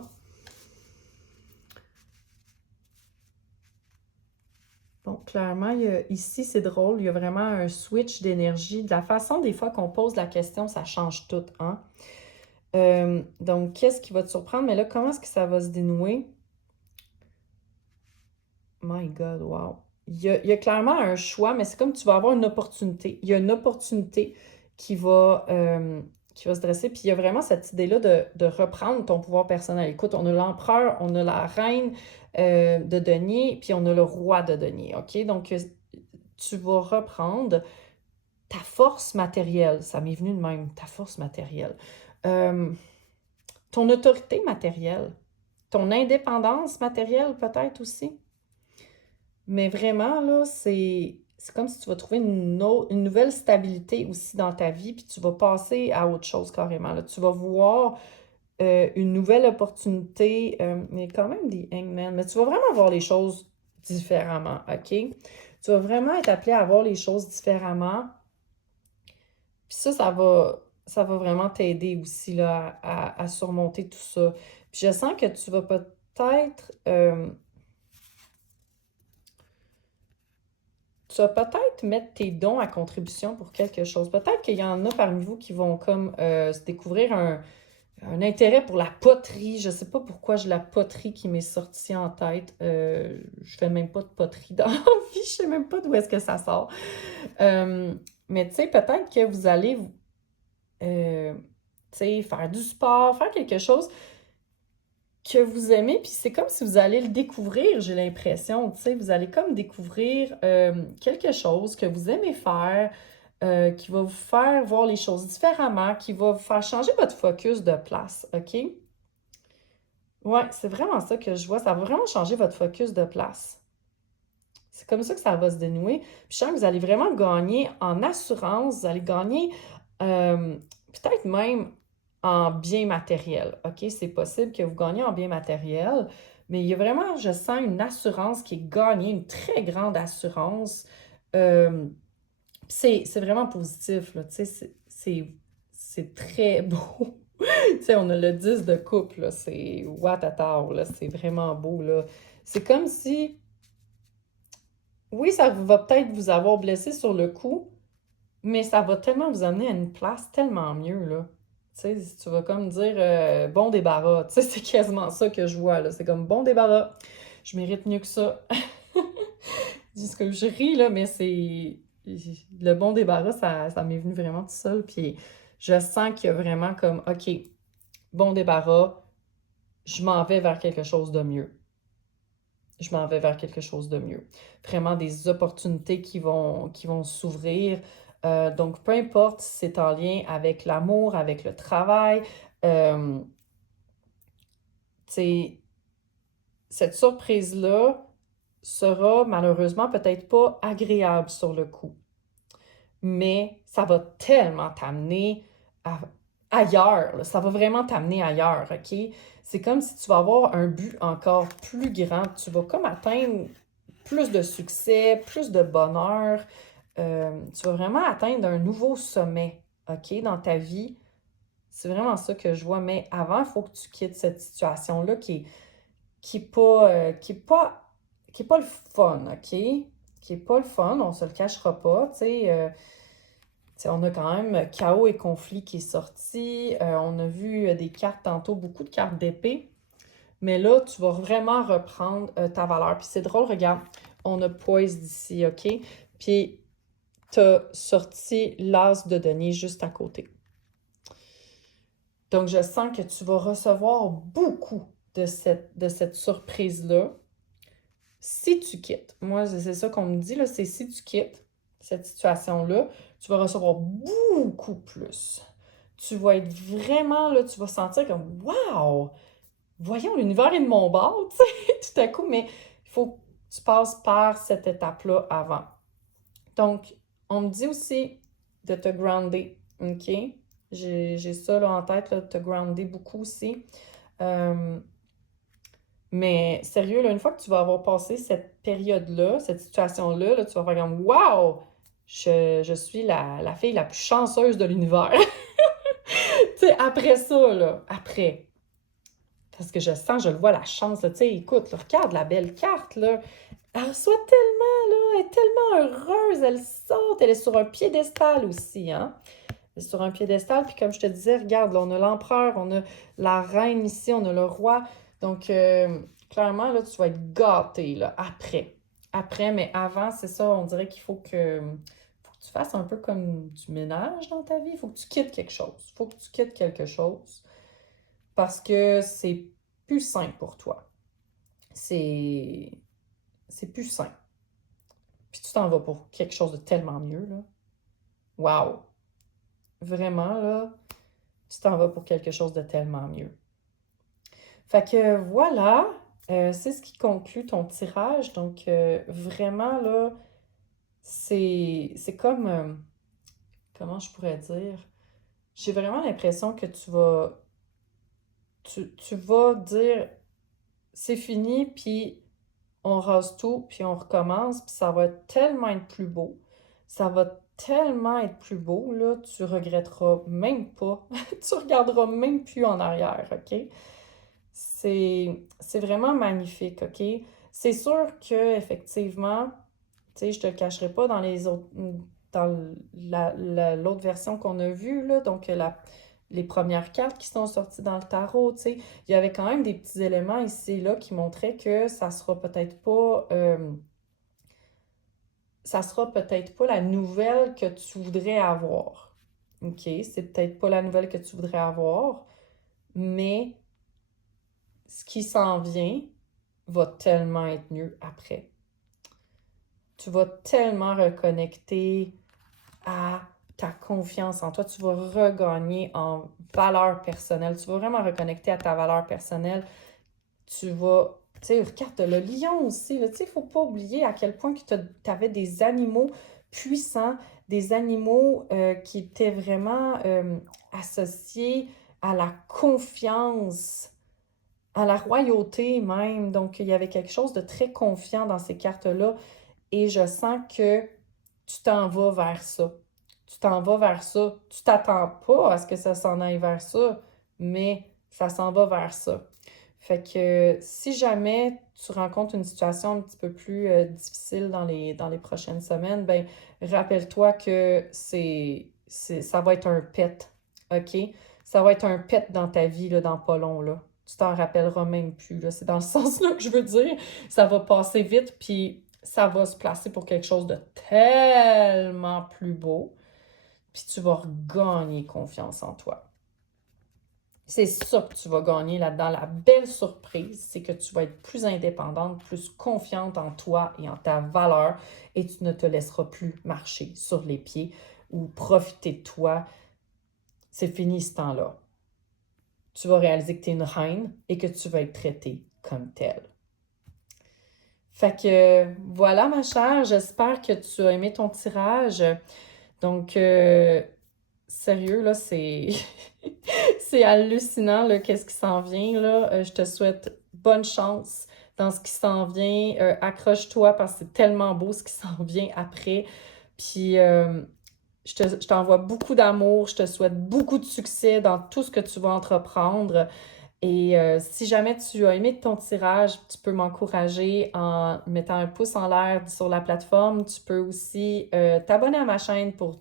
Bon, clairement, ici, c'est drôle, il y a vraiment un switch d'énergie. De la façon, des fois, qu'on pose la question, ça change tout, hein? Donc, qu'est-ce qui va te surprendre? Mais là, comment est-ce que ça va se dénouer? My God, wow. Il y a clairement un choix, mais c'est comme tu vas avoir une opportunité. Il y a une opportunité qui va se dresser. Puis il y a vraiment cette idée-là de reprendre ton pouvoir personnel. Écoute, on a l'empereur, on a la reine de denier, puis on a le roi de denier. OK? Donc, tu vas reprendre ta force matérielle. Ça m'est venu de même, ta force matérielle. Euh, Ton autorité matérielle. Ton indépendance matérielle, peut-être aussi. Mais vraiment, là, c'est comme si tu vas trouver une nouvelle stabilité aussi dans ta vie, puis tu vas passer à autre chose carrément. Là. Tu vas voir une nouvelle opportunité, mais quand même des hangman, mais tu vas vraiment voir les choses différemment, OK? Tu vas vraiment être appelé à voir les choses différemment. Puis ça va vraiment t'aider aussi là, à surmonter tout ça. Puis je sens que tu vas peut-être... tu vas peut-être mettre tes dons à contribution pour quelque chose. Peut-être qu'il y en a parmi vous qui vont comme se découvrir un intérêt pour la poterie. Je ne sais pas pourquoi j'ai la poterie qui m'est sortie en tête. Je fais même pas de poterie dans la vie. Je sais même pas d'où est-ce que ça sort. Euh, mais tu sais, peut-être que vous allez euh, tu sais, faire du sport, faire quelque chose que vous aimez, puis c'est comme si vous allez le découvrir, j'ai l'impression, tu sais, vous allez comme découvrir quelque chose que vous aimez faire, qui va vous faire voir les choses différemment, qui va vous faire changer votre focus de place, OK? Ouais, c'est vraiment ça que je vois, ça va vraiment changer votre focus de place. C'est comme ça que ça va se dénouer. Puis je sens que vous allez vraiment gagner en assurance, vous allez gagner euh, peut-être même en bien matériel. OK? C'est possible que vous gagnez en bien matériel, mais il y a vraiment, je sens, une assurance qui est gagnée, une très grande assurance. Euh, c'est vraiment positif, là. Tu sais, c'est très beau. Tu sais, on a le 10 de coupe, là. C'est watatao, là. C'est vraiment beau, là. C'est comme si oui, ça va peut-être vous avoir blessé sur le coup, mais ça va tellement vous amener à une place tellement mieux, là. Tu sais, si tu vas comme dire bon débarras. Tu sais, c'est quasiment ça que je vois, là. C'est comme bon débarras. je mérite mieux que ça. Je dis ce que je ris, là, mais c'est... Le bon débarras, ça m'est venu vraiment tout seul. Puis je sens qu'il y a vraiment comme, OK, bon débarras, je m'en vais vers quelque chose de mieux. Je m'en vais vers quelque chose de mieux. Vraiment des opportunités qui vont s'ouvrir. Donc, peu importe si c'est en lien avec l'amour, avec le travail, euh, tu sais, cette surprise-là sera malheureusement peut-être pas agréable sur le coup, mais ça va tellement t'amener ailleurs, là. Ça va vraiment t'amener ailleurs, OK? C'est comme si tu vas avoir un but encore plus grand. Tu vas comme atteindre plus de succès, plus de bonheur. Tu vas vraiment atteindre un nouveau sommet, OK, dans ta vie. C'est vraiment ça que je vois. Mais avant, il faut que tu quittes cette situation-là qui est pas le fun, OK? Qui est pas le fun, on se le cachera pas, tu sais. On a quand même Chaos et Conflit qui est sorti. On a vu des cartes tantôt, beaucoup de cartes d'épée. Mais là, tu vas vraiment reprendre ta valeur. Puis c'est drôle, regarde, on a Poise d'ici, OK? Puis tu as sorti l'as de denier juste à côté. Donc, je sens que tu vas recevoir beaucoup de cette surprise-là si tu quittes. Moi, c'est ça qu'on me dit, là, c'est si tu quittes cette situation-là, tu vas recevoir beaucoup plus. Tu vas être vraiment, là, tu vas sentir comme, waouh, voyons, l'univers est de mon bord, tu sais, tout à coup, mais il faut que tu passes par cette étape-là avant. Donc, on me dit aussi de te grounder, OK? J'ai ça là, en tête, là, de te grounder beaucoup aussi. Mais sérieux, là, une fois que tu vas avoir passé cette période-là, cette situation-là, là, tu vas faire comme Wow! Je suis la fille la plus chanceuse de l'univers. Tu sais, après ça, là, après. Parce que je sens, je le vois, la chance, là, tu sais, écoute, là, regarde la belle carte, là. Elle reçoit tellement, là, elle est tellement heureuse, elle saute, elle est sur un piédestal aussi, hein. Elle est sur un piédestal, puis comme je te disais, regarde, là, on a l'empereur, on a la reine ici, on a le roi. Donc, clairement, là, tu vas être gâté, là, après. Après, mais avant, c'est ça, on dirait qu'il faut que tu fasses un peu comme du ménage dans ta vie. Il faut que tu quittes quelque chose. Il faut que tu quittes quelque chose parce que c'est plus sain pour toi. C'est c'est plus sain. Puis tu t'en vas pour quelque chose de tellement mieux, là. Wow! Vraiment, là, tu t'en vas pour quelque chose de tellement mieux. Fait que voilà, c'est ce qui conclut ton tirage. Donc, vraiment, là, c'est comme, comment je pourrais dire? J'ai vraiment l'impression que tu vas dire, c'est fini, puis on rase tout, puis on recommence, puis ça va tellement être plus beau. Ça va tellement être plus beau, là, tu regretteras même pas. Tu regarderas même plus en arrière, OK? C'est vraiment magnifique, OK? C'est sûr que effectivement, tu sais, je te le cacherai pas dans les autres, dans l'autre version qu'on a vue, là, donc les premières cartes qui sont sorties dans le tarot, tu sais, il y avait quand même des petits éléments ici et là qui montraient que ça sera peut-être pas la nouvelle que tu voudrais avoir. OK? C'est peut-être pas la nouvelle que tu voudrais avoir, mais ce qui s'en vient va tellement être mieux après. Tu vas tellement reconnecter à ta confiance en toi. Tu vas regagner en valeur personnelle. Tu vas vraiment reconnecter à ta valeur personnelle. Tu vas, tu sais, regarde le lion aussi. Tu sais, il ne faut pas oublier à quel point tu avais des animaux puissants, des animaux qui étaient vraiment associés à la confiance, à la royauté même. Donc, il y avait quelque chose de très confiant dans ces cartes-là. Et je sens que tu t'en vas vers ça. Tu t'en vas vers ça. Tu t'attends pas à ce que ça s'en aille vers ça, mais ça s'en va vers ça. Fait que si jamais tu rencontres une situation un petit peu plus difficile dans les prochaines semaines, ben rappelle-toi que ça va être un pet, OK? Ça va être un pet dans ta vie, là, dans pas long, là. tu t'en rappelleras même plus, là. C'est dans ce sens-là que je veux dire. Ça va passer vite, puis ça va se placer pour quelque chose de tellement plus beau, puis tu vas regagner confiance en toi. C'est ça que tu vas gagner là-dedans. La belle surprise, c'est que tu vas être plus indépendante, plus confiante en toi et en ta valeur et tu ne te laisseras plus marcher sur les pieds ou profiter de toi. C'est fini ce temps-là. Tu vas réaliser que tu es une reine et que tu vas être traitée comme telle. Fait que voilà ma chère, j'espère que tu as aimé ton tirage. Donc, sérieux, là, c'est c'est hallucinant, là, qu'est-ce qui s'en vient, là. Je te souhaite bonne chance dans ce qui s'en vient. Accroche-toi parce que c'est tellement beau ce qui s'en vient après. Puis, je t'envoie beaucoup d'amour. Je te souhaite beaucoup de succès dans tout ce que tu vas entreprendre. Et si jamais tu as aimé ton tirage, tu peux m'encourager en mettant un pouce en l'air sur la plateforme. Tu peux aussi t'abonner à ma chaîne pour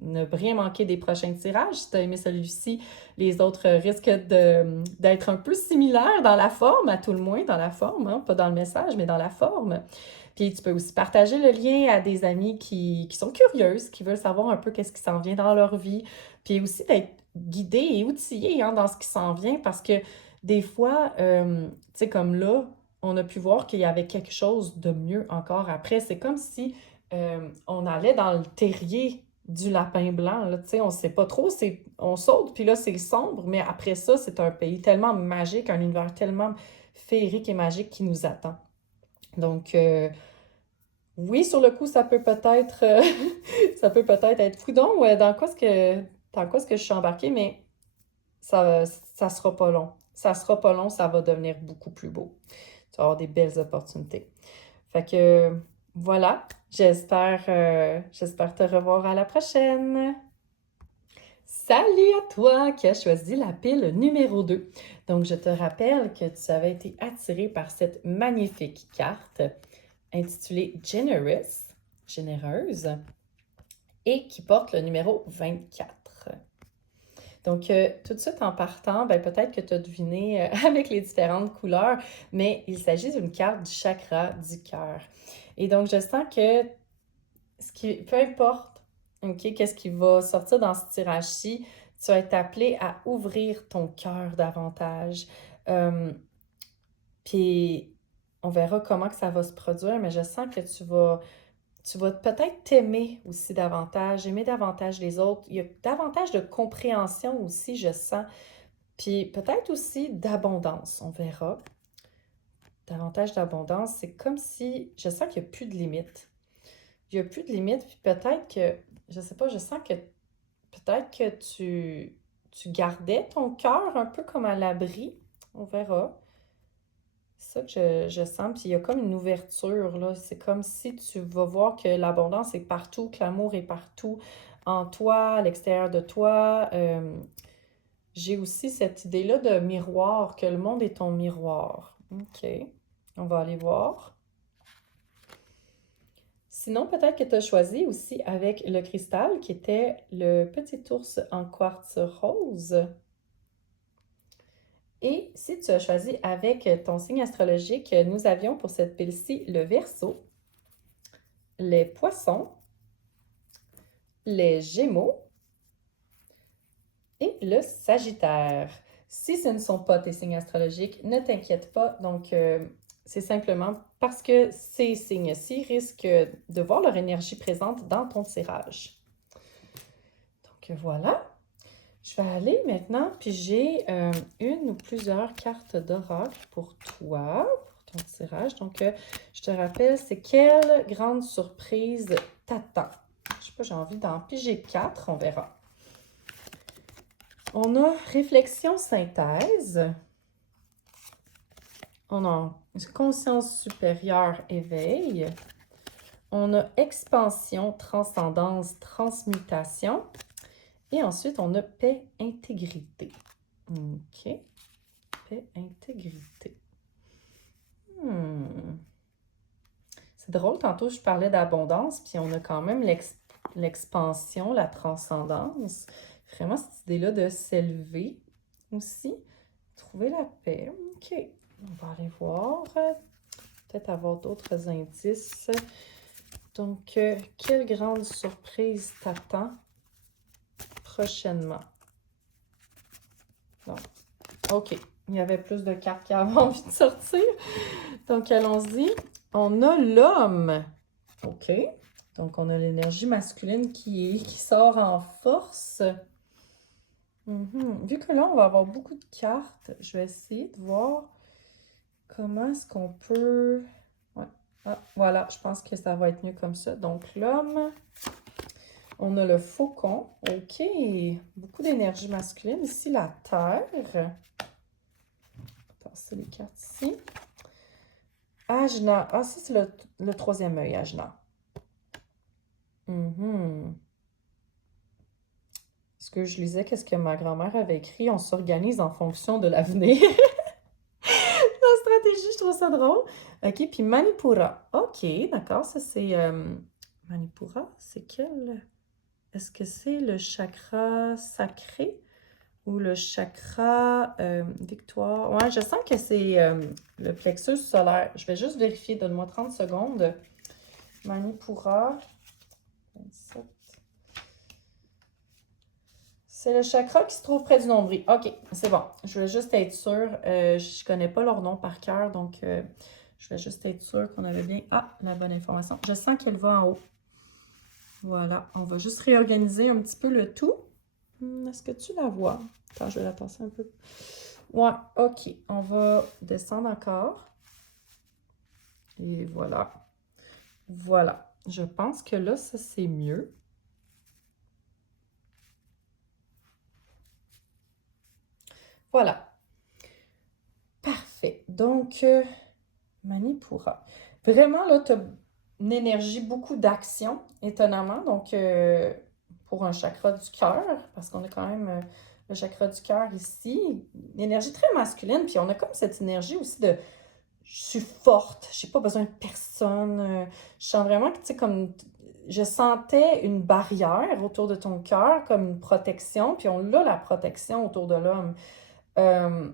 ne rien manquer des prochains tirages. Si tu as aimé celui-ci, les autres risquent d'être un peu similaires dans la forme, à tout le moins dans la forme, hein? Pas dans le message, mais dans la forme. Puis tu peux aussi partager le lien à des amis qui sont curieuses, qui veulent savoir un peu qu'est-ce qui s'en vient dans leur vie. Puis aussi d'être guidé et outillé hein, dans ce qui s'en vient parce que des fois, tu sais, comme là, on a pu voir qu'il y avait quelque chose de mieux encore après. C'est comme si on allait dans le terrier du lapin blanc, là, tu sais, on sait pas trop, on saute, puis là, c'est sombre, mais après ça, c'est un pays tellement magique, un univers tellement féerique et magique qui nous attend. Donc, oui, sur le coup, ça peut peut-être ça peut peut-être être coudonc, dans quoi est-ce que je suis embarquée, mais ça sera pas long. Ça sera pas long, ça va devenir beaucoup plus beau. Tu vas avoir des belles opportunités. Fait que voilà, j'espère te revoir à la prochaine. Salut à toi qui as choisi la pile numéro 2. Donc, je te rappelle que tu avais été attiré par cette magnifique carte intitulée Generous, généreuse, et qui porte le numéro 24. Donc, tout de suite en partant, ben, peut-être que tu as deviné avec les différentes couleurs, mais il s'agit d'une carte du chakra du cœur. Et donc, je sens que peu importe, OK, qu'est-ce qui va sortir dans ce tirage-ci, tu vas être appelé à ouvrir ton cœur davantage. Puis, on verra comment que ça va se produire, mais je sens que tu vas peut-être t'aimer aussi davantage, aimer davantage les autres. Il y a davantage de compréhension aussi, je sens. Puis peut-être aussi d'abondance, on verra. Davantage d'abondance, c'est comme si je sens qu'il n'y a plus de limites. Il n'y a plus de limites, puis peut-être que, je sais pas, je sens que peut-être que tu gardais ton cœur un peu comme à l'abri. On verra. C'est ça que je sens. Puis il y a comme une ouverture, là. C'est comme si tu vas voir que l'abondance est partout, que l'amour est partout, en toi, à l'extérieur de toi. J'ai aussi cette idée-là de miroir, que le monde est ton miroir. OK. On va aller voir. Sinon, peut-être que tu as choisi aussi avec le cristal qui était le petit ours en quartz rose. Et si tu as choisi avec ton signe astrologique, nous avions pour cette pile-ci le Verseau, les Poissons, les Gémeaux et le Sagittaire. Si ce ne sont pas tes signes astrologiques, ne t'inquiète pas. Donc, c'est simplement parce que ces signes-ci risquent de voir leur énergie présente dans ton tirage. Donc, voilà. Je vais aller maintenant, puis j'ai une ou plusieurs cartes d'oracle pour toi, pour ton tirage. Donc, je te rappelle, c'est quelle grande surprise t'attend? Je sais pas, j'ai envie d'en piger 4, on verra. On a réflexion synthèse. On a conscience supérieure, éveil. On a expansion, transcendance, transmutation. Et ensuite, on a paix, intégrité. OK. Paix, intégrité. C'est drôle, tantôt je parlais d'abondance, puis on a quand même l'expansion, la transcendance. Vraiment cette idée-là de s'élever aussi. Trouver la paix. OK. On va aller voir. Peut-être avoir d'autres indices. Donc, quelle grande surprise t'attend prochainement? Bon. OK. Il y avait plus de cartes qui avaient envie de sortir. Donc, allons-y. On a l'homme. OK. Donc, on a l'énergie masculine qui sort en force. Vu que là, on va avoir beaucoup de cartes, je vais essayer de voir comment est-ce qu'on peut... Ouais. Ah, voilà, je pense que ça va être mieux comme ça. Donc, l'homme, on a le faucon. OK, beaucoup d'énergie masculine. Ici, la terre. Passer les cartes ici. Ajna. Ah, ça, c'est le troisième œil, Ajna. Ce que je lisais, qu'est-ce que ma grand-mère avait écrit? On s'organise en fonction de l'avenir. La stratégie, je trouve ça drôle. OK, puis Manipura. OK, d'accord, ça c'est... Manipura, c'est quel... Est-ce que c'est le chakra sacré ou le chakra victoire? Ouais, je sens que c'est le plexus solaire. Je vais juste vérifier, donne-moi 30 secondes. Manipura. 27. C'est le chakra qui se trouve près du nombril. OK, c'est bon. Je voulais juste être sûre. Je connais pas leur nom par cœur, donc je voulais juste être sûre qu'on avait bien... Ah, la bonne information. Je sens qu'elle va en haut. Voilà. On va juste réorganiser un petit peu le tout. Est-ce que tu la vois? Attends, je vais la passer un peu. Ouais, OK. On va descendre encore. Et voilà. Voilà. Je pense que là, ça, c'est mieux. Voilà. Parfait. Donc, Manipura. Vraiment, là, tu as une énergie, beaucoup d'action, étonnamment. Donc, pour un chakra du cœur, parce qu'on a quand même le chakra du cœur ici, une énergie très masculine. Puis on a comme cette énergie aussi de je suis forte, j'ai pas besoin de personne. Je sens vraiment que, tu sais, comme je sentais une barrière autour de ton cœur, comme une protection. Puis on a la protection autour de l'homme. Euh,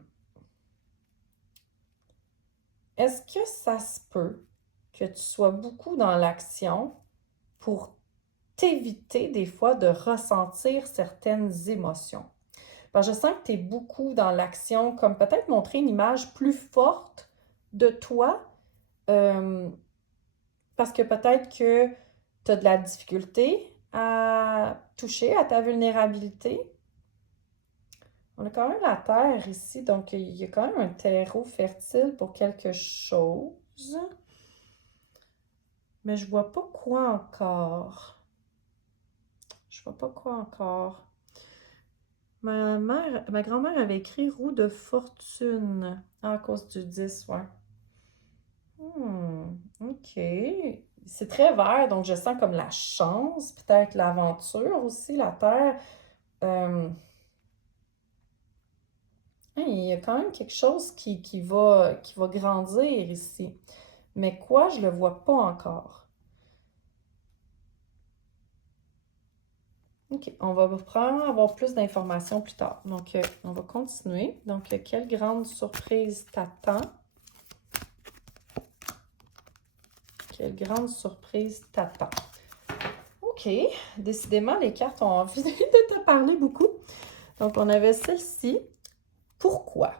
Est-ce que ça se peut que tu sois beaucoup dans l'action pour t'éviter des fois de ressentir certaines émotions? Parce que je sens que tu es beaucoup dans l'action, comme peut-être montrer une image plus forte de toi, euh, parce que peut-être que tu as de la difficulté à toucher à ta vulnérabilité. On a quand même la terre ici, donc il y a quand même un terreau fertile pour quelque chose. Mais je vois pas quoi encore. Je vois pas quoi encore. Ma grand-mère avait écrit roue de fortune à cause du 10, ouais. OK. C'est très vert, donc je sens comme la chance, peut-être l'aventure aussi, la terre. Euh, il y a quand même quelque chose qui va grandir ici. Mais quoi, je le vois pas encore. OK, on va probablement avoir plus d'informations plus tard. Donc, on va continuer. Donc, quelle grande surprise t'attend? Quelle grande surprise t'attend? OK, décidément, les cartes ont envie de te parler beaucoup. Donc, on avait celle-ci. Pourquoi?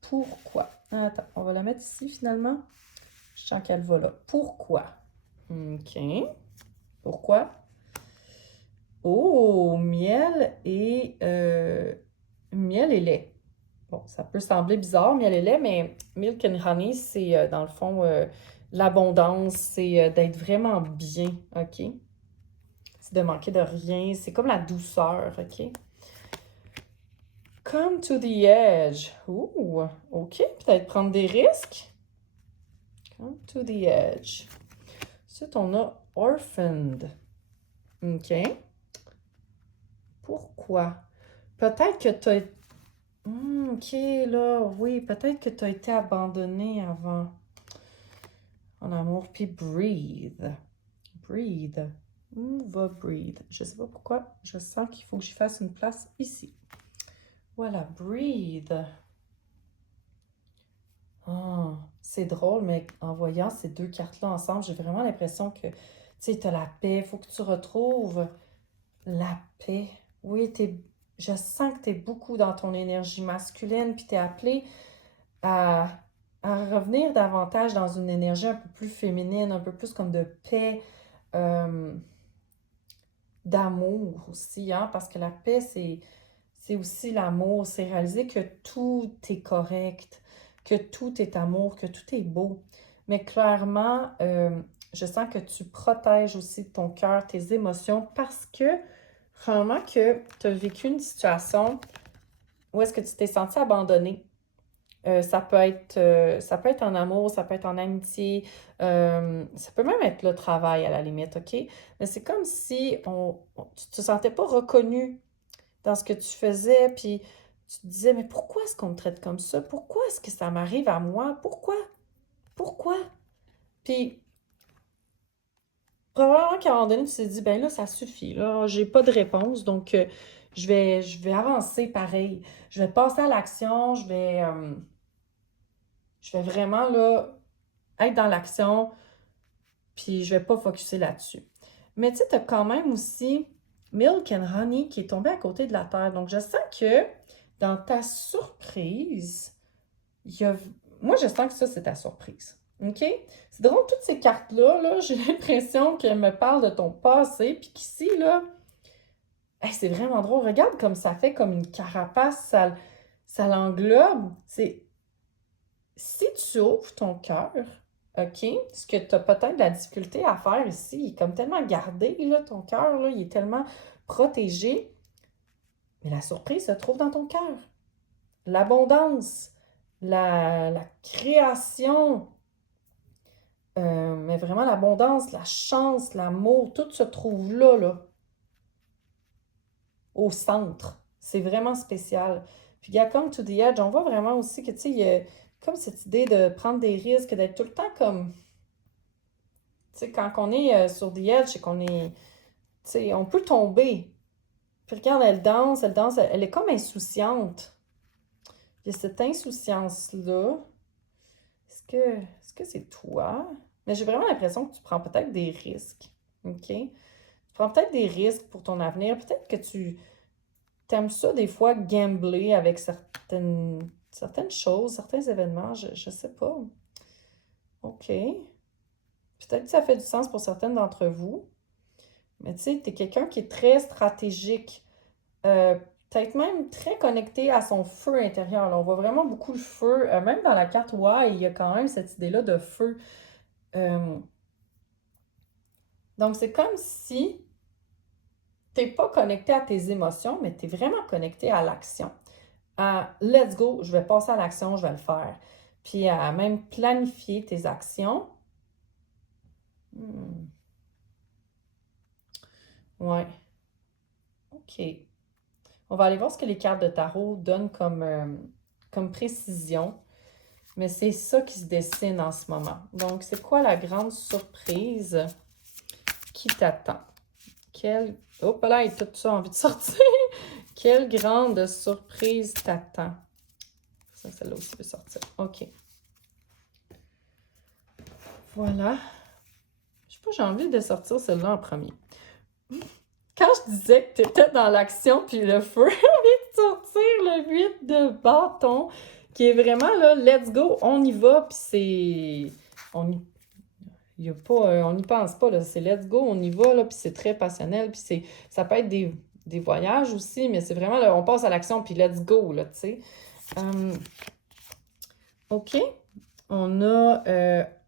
Pourquoi? Attends, on va la mettre ici finalement. Je sens qu'elle va là. Pourquoi? OK. Pourquoi? Oh, miel et lait. Bon, ça peut sembler bizarre, miel et lait, mais milk and honey, c'est dans le fond l'abondance, c'est d'être vraiment bien, OK? C'est de manquer de rien, c'est comme la douceur, OK? Come to the edge. Ouh, OK, peut-être prendre des risques. Come to the edge. Ensuite, on a orphaned. OK. Pourquoi? Peut-être que tu as... OK, là, oui, peut-être que tu as été abandonné avant. En amour, puis breathe. Breathe. On va breathe. Je sais pas pourquoi. Je sens qu'il faut que j'y fasse une place ici. Voilà, breathe. Ah, c'est drôle, mais en voyant ces deux cartes-là ensemble, j'ai vraiment l'impression que, tu sais, tu as la paix. Il faut que tu retrouves la paix. Oui, je sens que tu es beaucoup dans ton énergie masculine, puis tu es appelé à, à revenir davantage dans une énergie un peu plus féminine, un peu plus comme de paix, euh, d'amour aussi, hein, parce que la paix, c'est aussi l'amour, c'est réaliser que tout est correct, que tout est amour, que tout est beau. Mais clairement, je sens que tu protèges aussi ton cœur, tes émotions, parce que vraiment que tu as vécu une situation où est-ce que tu t'es senti abandonné. Ça peut être en amour, ça peut être en amitié, ça peut même être le travail à la limite, OK? Mais c'est comme si tu te sentais pas reconnu dans ce que tu faisais, puis tu te disais, mais pourquoi est-ce qu'on me traite comme ça? Pourquoi est-ce que ça m'arrive à moi? Pourquoi? Pourquoi? Puis, probablement qu'à un moment donné, tu t'es dit, ben là, ça suffit, là, j'ai pas de réponse, donc je vais avancer pareil. Je vais passer à l'action, je vais vraiment, là, être dans l'action, puis je vais pas focuser là-dessus. Mais tu sais, tu as quand même aussi Milk and Honey qui est tombé à côté de la terre. Donc, je sens que dans ta surprise, il y a... moi, je sens que ça, c'est ta surprise. OK? C'est drôle, toutes ces cartes-là, là, j'ai l'impression qu'elles me parlent de ton passé, puis qu'ici, là, hey, c'est vraiment drôle. Regarde comme ça fait comme une carapace, ça l'englobe. C'est si tu ouvres ton cœur, OK, ce que tu as peut-être de la difficulté à faire ici, il est comme tellement gardé, là, ton cœur, là, il est tellement protégé, mais la surprise se trouve dans ton cœur. L'abondance, la création, mais vraiment l'abondance, la chance, l'amour, tout se trouve là, là, au centre. C'est vraiment spécial. Puis, il y a comme To the Edge, on voit vraiment aussi que, tu sais, il y a comme cette idée de prendre des risques, d'être tout le temps comme tu sais, quand on est sur The Edge, c'est qu'on est. Tu sais, on peut tomber. Puis regarde, elle danse, elle est comme insouciante. Il y a cette insouciance-là. Est-ce que c'est toi? Mais j'ai vraiment l'impression que tu prends peut-être des risques. OK? Tu prends peut-être des risques pour ton avenir. Peut-être que tu aimes ça, des fois, gambler avec certaines choses, certains événements. Je sais pas. OK. Peut-être que ça fait du sens pour certaines d'entre vous. Mais tu sais, tu es quelqu'un qui est très stratégique, euh, peut-être même très connecté à son feu intérieur. Là, on voit vraiment beaucoup le feu. Même dans la carte Y, il y a quand même cette idée-là de feu. Euh, donc, c'est comme si tu n'es pas connecté à tes émotions, mais tu es vraiment connecté à l'action. À let's go, je vais passer à l'action, je vais le faire. Puis à même planifier tes actions. Hmm, ouais, OK. On va aller voir ce que les cartes de tarot donnent comme précision. Mais c'est ça qui se dessine en ce moment. Donc, c'est quoi la grande surprise qui t'attend? Quelle... Hop là, et tout ça a envie de sortir. Quelle grande surprise t'attend? Ça, celle-là aussi peut sortir. OK. Voilà. Je sais pas, j'ai envie de sortir celle-là en premier. Quand je disais que tu étais dans l'action puis le feu, j'ai envie de sortir le 8 de bâton, qui est vraiment là, let's go, on y va, puis c'est... On y Il y a pas, on n'y pense pas, là. C'est let's go, on y va, là, puis c'est très passionnel, puis ça peut être des voyages aussi, mais c'est vraiment, là, on passe à l'action, puis let's go, là, tu sais. OK, on a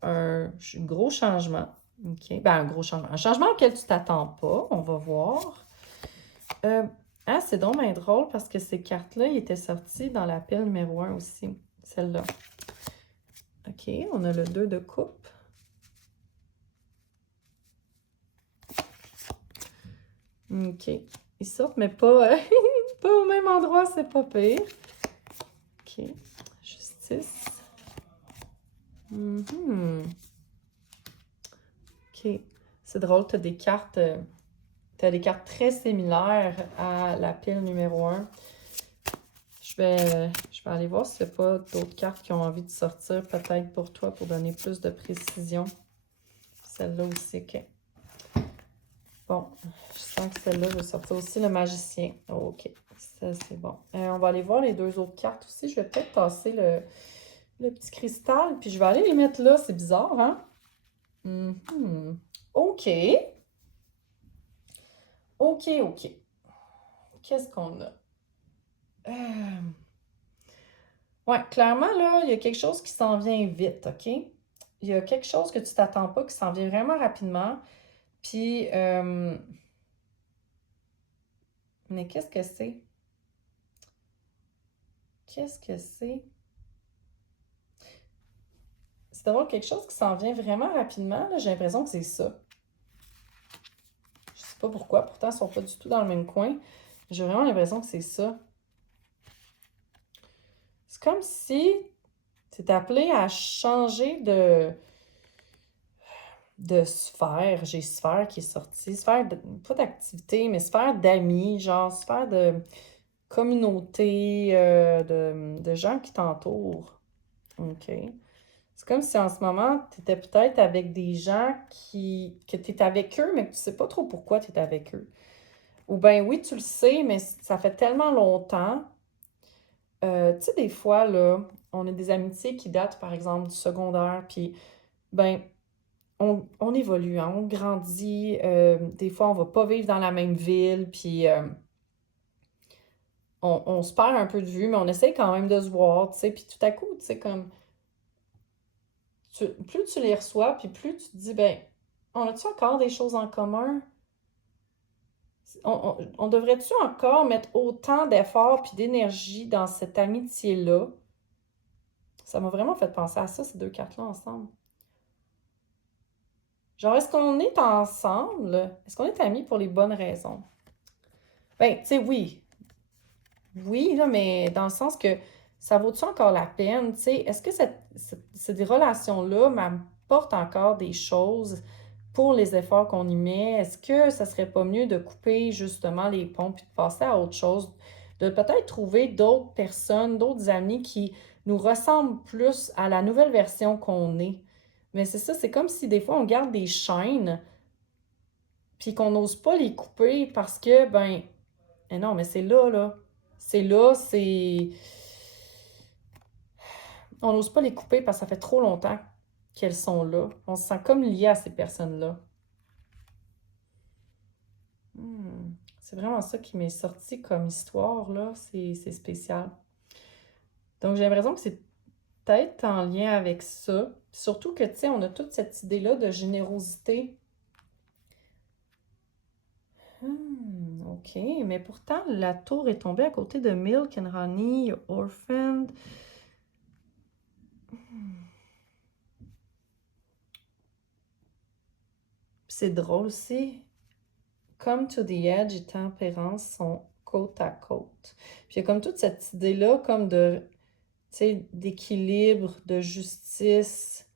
un gros changement. OK, ben un gros changement. Un changement auquel tu t'attends pas, on va voir. C'est donc bien drôle parce que ces cartes-là, ils étaient sorties dans la pile numéro 1 aussi, celle-là. OK, on a le 2 de coupe. OK. Ils sortent, mais pas, pas au même endroit, c'est pas pire. OK. Justice. OK. C'est drôle, tu as des cartes. T'as des cartes très similaires à la pile numéro 1. je vais aller voir s'il n'y a pas d'autres cartes qui ont envie de sortir, peut-être pour toi, pour donner plus de précision. Celle-là aussi, OK. Bon, je sens que celle-là veut sortir aussi le magicien. Oh, OK, ça c'est bon. On va aller voir les deux autres cartes aussi. Je vais peut-être tasser le petit cristal, puis je vais aller les mettre là. C'est bizarre, hein? OK. OK, OK. Qu'est-ce qu'on a? Ouais, clairement, là, il y a quelque chose qui s'en vient vite, OK? Il y a quelque chose que tu t'attends pas qui s'en vient vraiment rapidement. Puis, mais qu'est-ce que c'est? Qu'est-ce que c'est? C'est d'avoir quelque chose qui s'en vient vraiment rapidement, là, j'ai l'impression que c'est ça. Je sais pas pourquoi, pourtant, ils sont pas du tout dans le même coin. J'ai vraiment l'impression que c'est ça. C'est comme si tu es appelé à changer de sphère. J'ai sphère qui est sortie. Sphère, pas d'activité, mais sphère d'amis, genre sphère de communauté, de gens qui t'entourent. OK. C'est comme si en ce moment, tu étais peut-être avec des gens que tu es avec eux, mais que tu sais pas trop pourquoi tu es avec eux. Ou bien oui, tu le sais, mais ça fait tellement longtemps. Tu sais, des fois, là, on a des amitiés qui datent, par exemple, du secondaire, puis ben, on évolue, hein, on grandit. Des fois, on va pas vivre dans la même ville, puis on se perd un peu de vue, mais on essaie quand même de se voir, tu sais. Puis tout à coup, tu sais, comme, plus tu les reçois, puis plus tu te dis, ben, on a-tu encore des choses en commun? On devrait-tu encore mettre autant d'efforts puis d'énergie dans cette amitié-là? Ça m'a vraiment fait penser à ça, ces deux cartes-là ensemble. Genre, est-ce qu'on est ensemble? Est-ce qu'on est amis pour les bonnes raisons? Ben, tu sais, oui. Oui, là, mais dans le sens que ça vaut-tu encore la peine? Tu sais, est-ce que ces relations-là m'apportent encore des choses pour les efforts qu'on y met? Est-ce que ça serait pas mieux de couper justement les ponts puis de passer à autre chose? De peut-être trouver d'autres personnes, d'autres amis qui nous ressemblent plus à la nouvelle version qu'on est. Mais c'est ça, c'est comme si des fois on garde des chaînes puis qu'on n'ose pas les couper parce que, ben, eh non, mais c'est là, là. C'est là, c'est... On n'ose pas les couper parce que ça fait trop longtemps qu'elles sont là. On se sent comme lié à ces personnes-là. C'est vraiment ça qui m'est sorti comme histoire, là. C'est spécial. Donc, j'ai l'impression que c'est peut-être en lien avec ça. Surtout que, tu sais, on a toute cette idée-là de générosité. OK, mais pourtant, la tour est tombée à côté de Milk and Honey, Orphaned. C'est drôle, c'est Come to the Edge et Tempérance sont côte à côte. Puis il y a comme toute cette idée-là, comme de, tu sais, d'équilibre, de justice,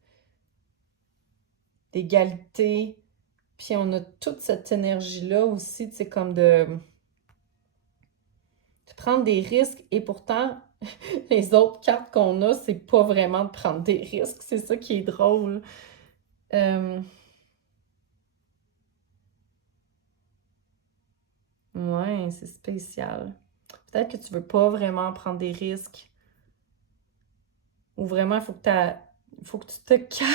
d'égalité. Puis on a toute cette énergie-là aussi, tu sais, comme de prendre des risques. Et pourtant, les autres cartes qu'on a, c'est pas vraiment de prendre des risques. C'est ça qui est drôle. Ouais, c'est spécial. Peut-être que tu veux pas vraiment prendre des risques. Ou vraiment, il faut que tu te calmes.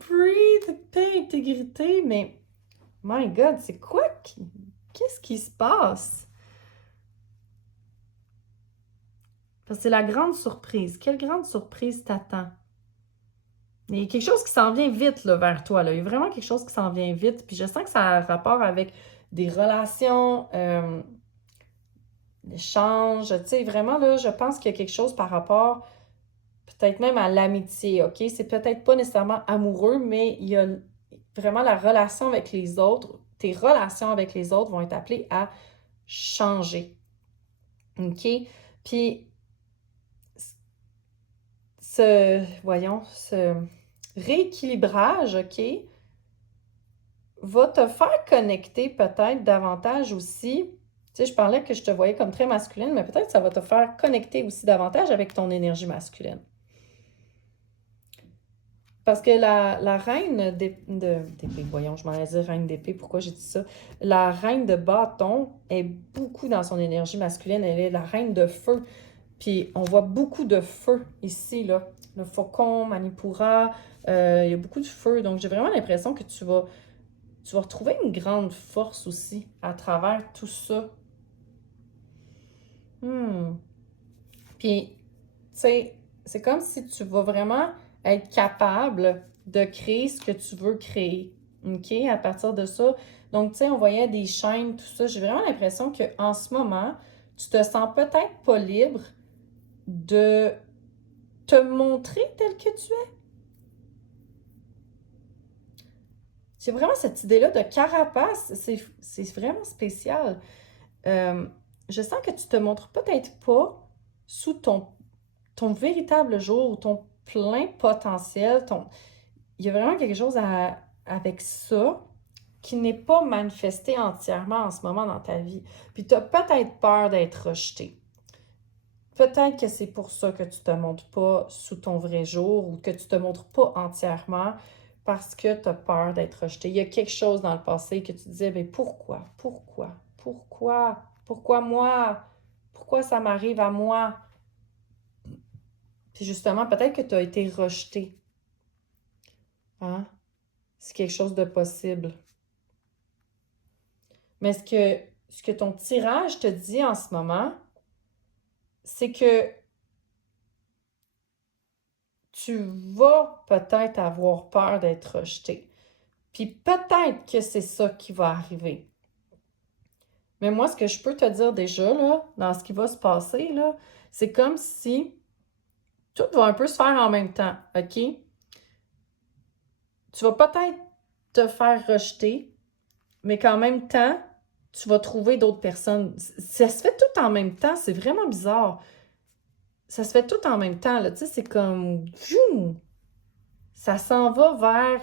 Breathe, paix, intégrité. Mais, my God, c'est quoi? Qu'est-ce qui se passe? Parce que c'est la grande surprise. Quelle grande surprise t'attend? Il y a quelque chose qui s'en vient vite là, vers toi. Là. Il y a vraiment quelque chose qui s'en vient vite. Puis je sens que ça a rapport avec des relations, l'échange. Tu sais, vraiment, là, je pense qu'il y a quelque chose par rapport peut-être même à l'amitié, OK? C'est peut-être pas nécessairement amoureux, mais il y a vraiment la relation avec les autres. Tes relations avec les autres vont être appelées à changer. OK? Puis, ce rééquilibrage, OK, va te faire connecter peut-être davantage aussi Tu sais, je parlais que je te voyais comme très masculine, mais peut-être que ça va te faire connecter aussi davantage avec ton énergie masculine. Parce que la reine d'épée, voyons, je m'en ai dit reine d'épée, pourquoi j'ai dit ça? La reine de bâton est beaucoup dans son énergie masculine, elle est la reine de feu. Puis on voit beaucoup de feu ici, là. Le faucon, Manipura, il y a beaucoup de feu. Donc j'ai vraiment l'impression que tu vas retrouver une grande force aussi à travers tout ça. Hmm. Puis, tu sais, c'est comme si tu vas vraiment être capable de créer ce que tu veux créer. OK? À partir de ça. Donc, tu sais, on voyait des chaînes, tout ça. J'ai vraiment l'impression qu'en ce moment, tu te sens peut-être pas libre de te montrer tel que tu es. J'ai vraiment cette idée-là de carapace. C'est vraiment spécial. Euh, je sens que tu te montres peut-être pas sous ton véritable jour ou ton plein potentiel. Il y a vraiment quelque chose avec ça qui n'est pas manifesté entièrement en ce moment dans ta vie. Puis tu as peut-être peur d'être rejeté. Peut-être que c'est pour ça que tu ne te montres pas sous ton vrai jour ou que tu ne te montres pas entièrement parce que tu as peur d'être rejeté. Il y a quelque chose dans le passé que tu disais, mais pourquoi? Pourquoi? Pourquoi? Pourquoi moi? Pourquoi ça m'arrive à moi? Puis justement, peut-être que tu as été rejeté. Hein? C'est quelque chose de possible. Mais ce que ton tirage te dit en ce moment, c'est que tu vas peut-être avoir peur d'être rejeté. Puis peut-être que c'est ça qui va arriver. Mais moi, ce que je peux te dire déjà, là, dans ce qui va se passer, là, c'est comme si tout va un peu se faire en même temps, OK? Tu vas peut-être te faire rejeter, mais qu'en même temps, tu vas trouver d'autres personnes. Ça se fait tout en même temps, c'est vraiment bizarre. Ça se fait tout en même temps, là, tu sais, c'est comme... Ça s'en va vers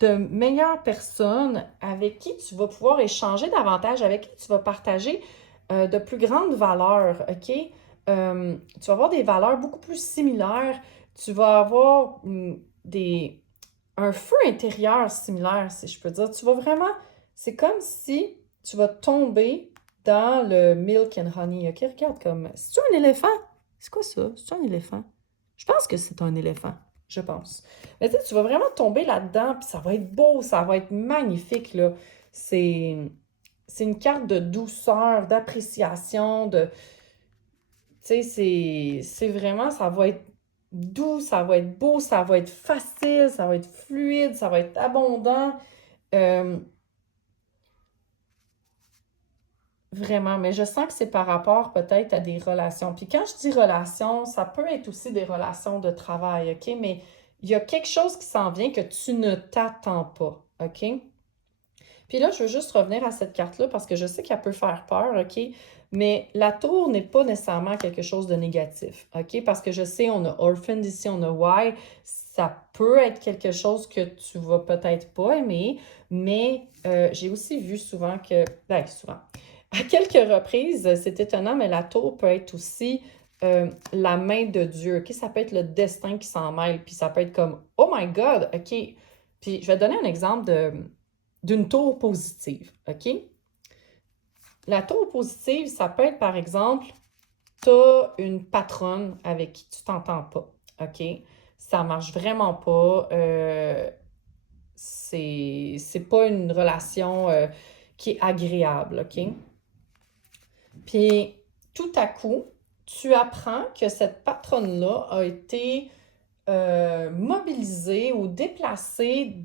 de meilleures personnes avec qui tu vas pouvoir échanger davantage, avec qui tu vas partager de plus grandes valeurs, OK? Tu vas avoir des valeurs beaucoup plus similaires. Tu vas avoir un feu intérieur similaire, si je peux dire. Tu vas vraiment... C'est comme si tu vas tomber dans le milk and honey, OK? Regarde comme... C'est-tu un éléphant? C'est quoi ça? C'est-tu un éléphant? Je pense que c'est un éléphant. Je pense. Mais tu sais, tu vas vraiment tomber là-dedans, puis ça va être beau, ça va être magnifique, là. C'est, c'est une carte de douceur, d'appréciation, de... Tu sais, c'est vraiment, ça va être doux, ça va être beau, ça va être facile, ça va être fluide, ça va être abondant. Euh, Vraiment, mais je sens que c'est par rapport peut-être à des relations. Puis quand je dis relations, ça peut être aussi des relations de travail, OK? Mais il y a quelque chose qui s'en vient que tu ne t'attends pas, OK? Puis là, je veux juste revenir à cette carte-là parce que je sais qu'elle peut faire peur, OK? Mais la tour n'est pas nécessairement quelque chose de négatif, OK? Parce que je sais, on a Orphan ici, on a Why. Ça peut être quelque chose que tu vas peut-être pas aimer, mais j'ai aussi vu souvent que, ben souvent, à quelques reprises, c'est étonnant, mais la tour peut être aussi la main de Dieu, OK? Ça peut être le destin qui s'en mêle, puis ça peut être comme, oh my God, OK? Puis je vais te donner un exemple d'une tour positive, OK? La tour positive, ça peut être, par exemple, tu as une patronne avec qui tu t'entends pas, OK? Ça marche vraiment pas. C'est pas une relation qui est agréable, OK? Puis, tout à coup, tu apprends que cette patronne-là a été mobilisée ou déplacée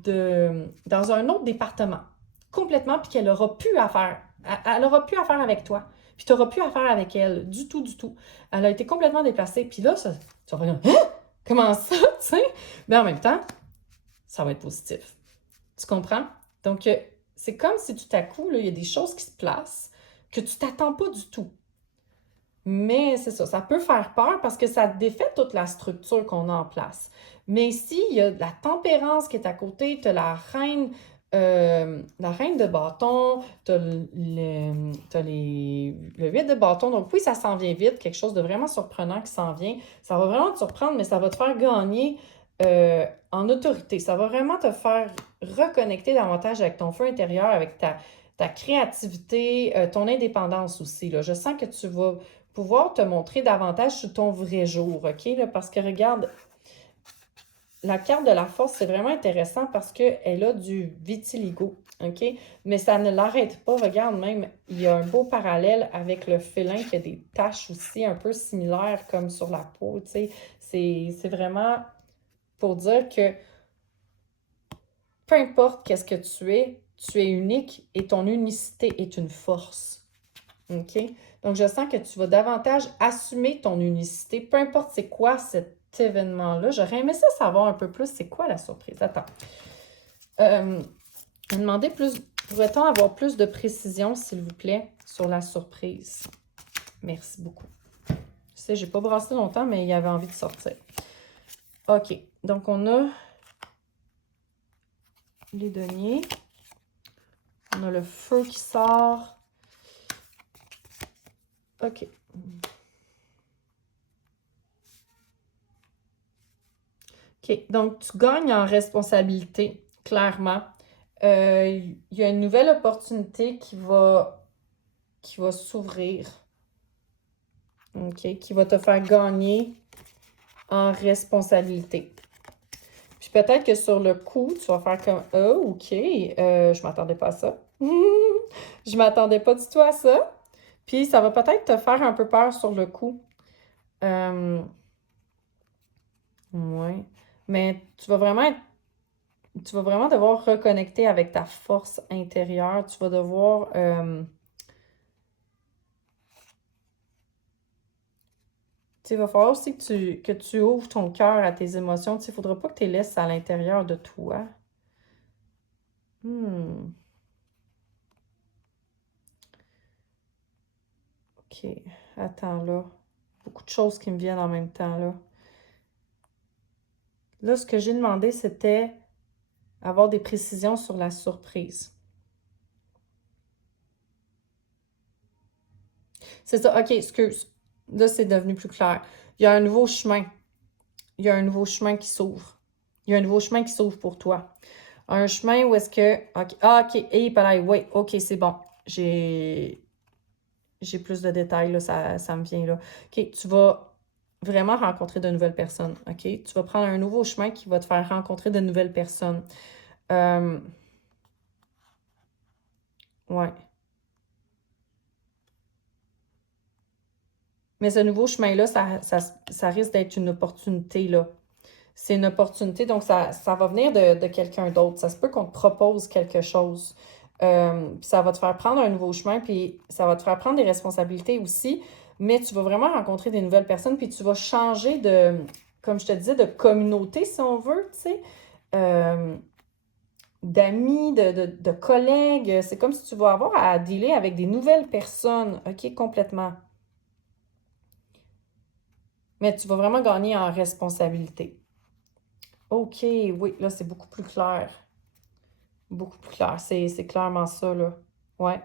dans un autre département, complètement, puis qu'elle aura plus affaire. Elle aura plus affaire avec toi. Puis tu n'auras plus affaire avec elle, du tout, du tout. Elle a été complètement déplacée. Puis là, tu vas dire, hein? Comment ça, tu sais? Mais en même temps, ça va être positif. Tu comprends? Donc, c'est comme si tout à coup, là, il y a des choses qui se placent que tu t'attends pas du tout. Mais c'est ça peut faire peur parce que ça défait toute la structure qu'on a en place. Mais ici, il y a de la tempérance qui est à côté, tu as la reine la reine de bâton, t'as le 8 de bâton. Donc oui, ça s'en vient vite, quelque chose de vraiment surprenant qui s'en vient. Ça va vraiment te surprendre, mais ça va te faire gagner en autorité. Ça va vraiment te faire reconnecter davantage avec ton feu intérieur, avec ta créativité, ton indépendance aussi, là. Je sens que tu vas pouvoir te montrer davantage sous ton vrai jour, OK? Là, parce que regarde, la carte de la force, c'est vraiment intéressant parce qu'elle a du vitiligo, OK? Mais ça ne l'arrête pas. Regarde même, il y a un beau parallèle avec le félin qui a des taches aussi un peu similaires comme sur la peau, tu sais. C'est vraiment pour dire que peu importe qu'est-ce que tu es unique et ton unicité est une force, OK? Donc, je sens que tu vas davantage assumer ton unicité, peu importe c'est quoi cet événement-là. J'aurais aimé ça savoir un peu plus c'est quoi la surprise. Attends. Demandez plus, pourrait-on avoir plus de précision, s'il vous plaît, sur la surprise? Merci beaucoup. Je sais, j'ai pas brassé longtemps, mais il avait envie de sortir. OK. Donc, on a les deniers. On a le feu qui sort. OK. OK. Donc, tu gagnes en responsabilité, clairement. Il y a une nouvelle opportunité qui va s'ouvrir. OK? Qui va te faire gagner en responsabilité. Puis peut-être que sur le coup, tu vas faire comme oh, OK, je m'attendais pas à ça. Je m'attendais pas du tout à ça. Puis ça va peut-être te faire un peu peur sur le coup. Ouais. Mais tu vas vraiment devoir reconnecter avec ta force intérieure. Tu vas devoir il va falloir aussi que tu ouvres ton cœur à tes émotions. Il ne faudra pas que tu les laisses à l'intérieur de toi. OK. Attends, là. Beaucoup de choses qui me viennent en même temps, là. Là, ce que j'ai demandé, c'était avoir des précisions sur la surprise. C'est ça. OK, excuse. Là, c'est devenu plus clair. Il y a un nouveau chemin. Il y a un nouveau chemin qui s'ouvre. Il y a un nouveau chemin qui s'ouvre pour toi. Un chemin où est-ce que... OK, ah, OK, et pareil, oui, OK, c'est bon. J'ai plus de détails, là, ça me vient là. OK, tu vas vraiment rencontrer de nouvelles personnes, OK? Tu vas prendre un nouveau chemin qui va te faire rencontrer de nouvelles personnes. Ouais. Mais ce nouveau chemin-là, ça risque d'être une opportunité, là. C'est une opportunité, donc ça va venir de quelqu'un d'autre. Ça se peut qu'on te propose quelque chose. Puis ça va te faire prendre un nouveau chemin, puis ça va te faire prendre des responsabilités aussi. Mais tu vas vraiment rencontrer des nouvelles personnes, puis tu vas changer de, comme je te disais, de communauté, si on veut, tu sais. D'amis, de collègues. C'est comme si tu vas avoir à dealer avec des nouvelles personnes, OK, complètement. Mais tu vas vraiment gagner en responsabilité. OK, oui, là, c'est beaucoup plus clair. Beaucoup plus clair. C'est clairement ça, là. Ouais.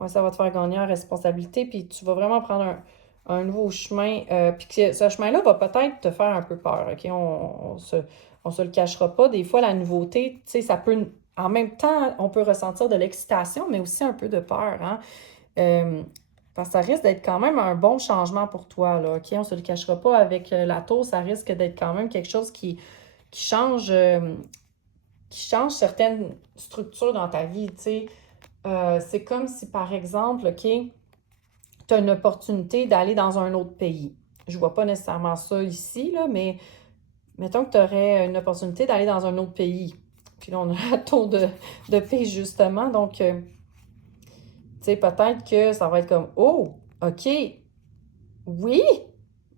Ouais, ça va te faire gagner en responsabilité, puis tu vas vraiment prendre un nouveau chemin. Puis que ce chemin-là va peut-être te faire un peu peur, OK? On se le cachera pas. Des fois, la nouveauté, tu sais, ça peut... En même temps, on peut ressentir de l'excitation, mais aussi un peu de peur, hein? Parce que ça risque d'être quand même un bon changement pour toi, là, OK? On se le cachera pas avec la tour, ça risque d'être quand même quelque chose qui change, qui change certaines structures dans ta vie, tu sais. C'est comme si, par exemple, OK, tu as une opportunité d'aller dans un autre pays. Je vois pas nécessairement ça ici, là, mais mettons que tu aurais une opportunité d'aller dans un autre pays. Puis là, on a la tour de paix, justement. Donc, tu sais, peut-être que ça va être comme, oh, OK, oui,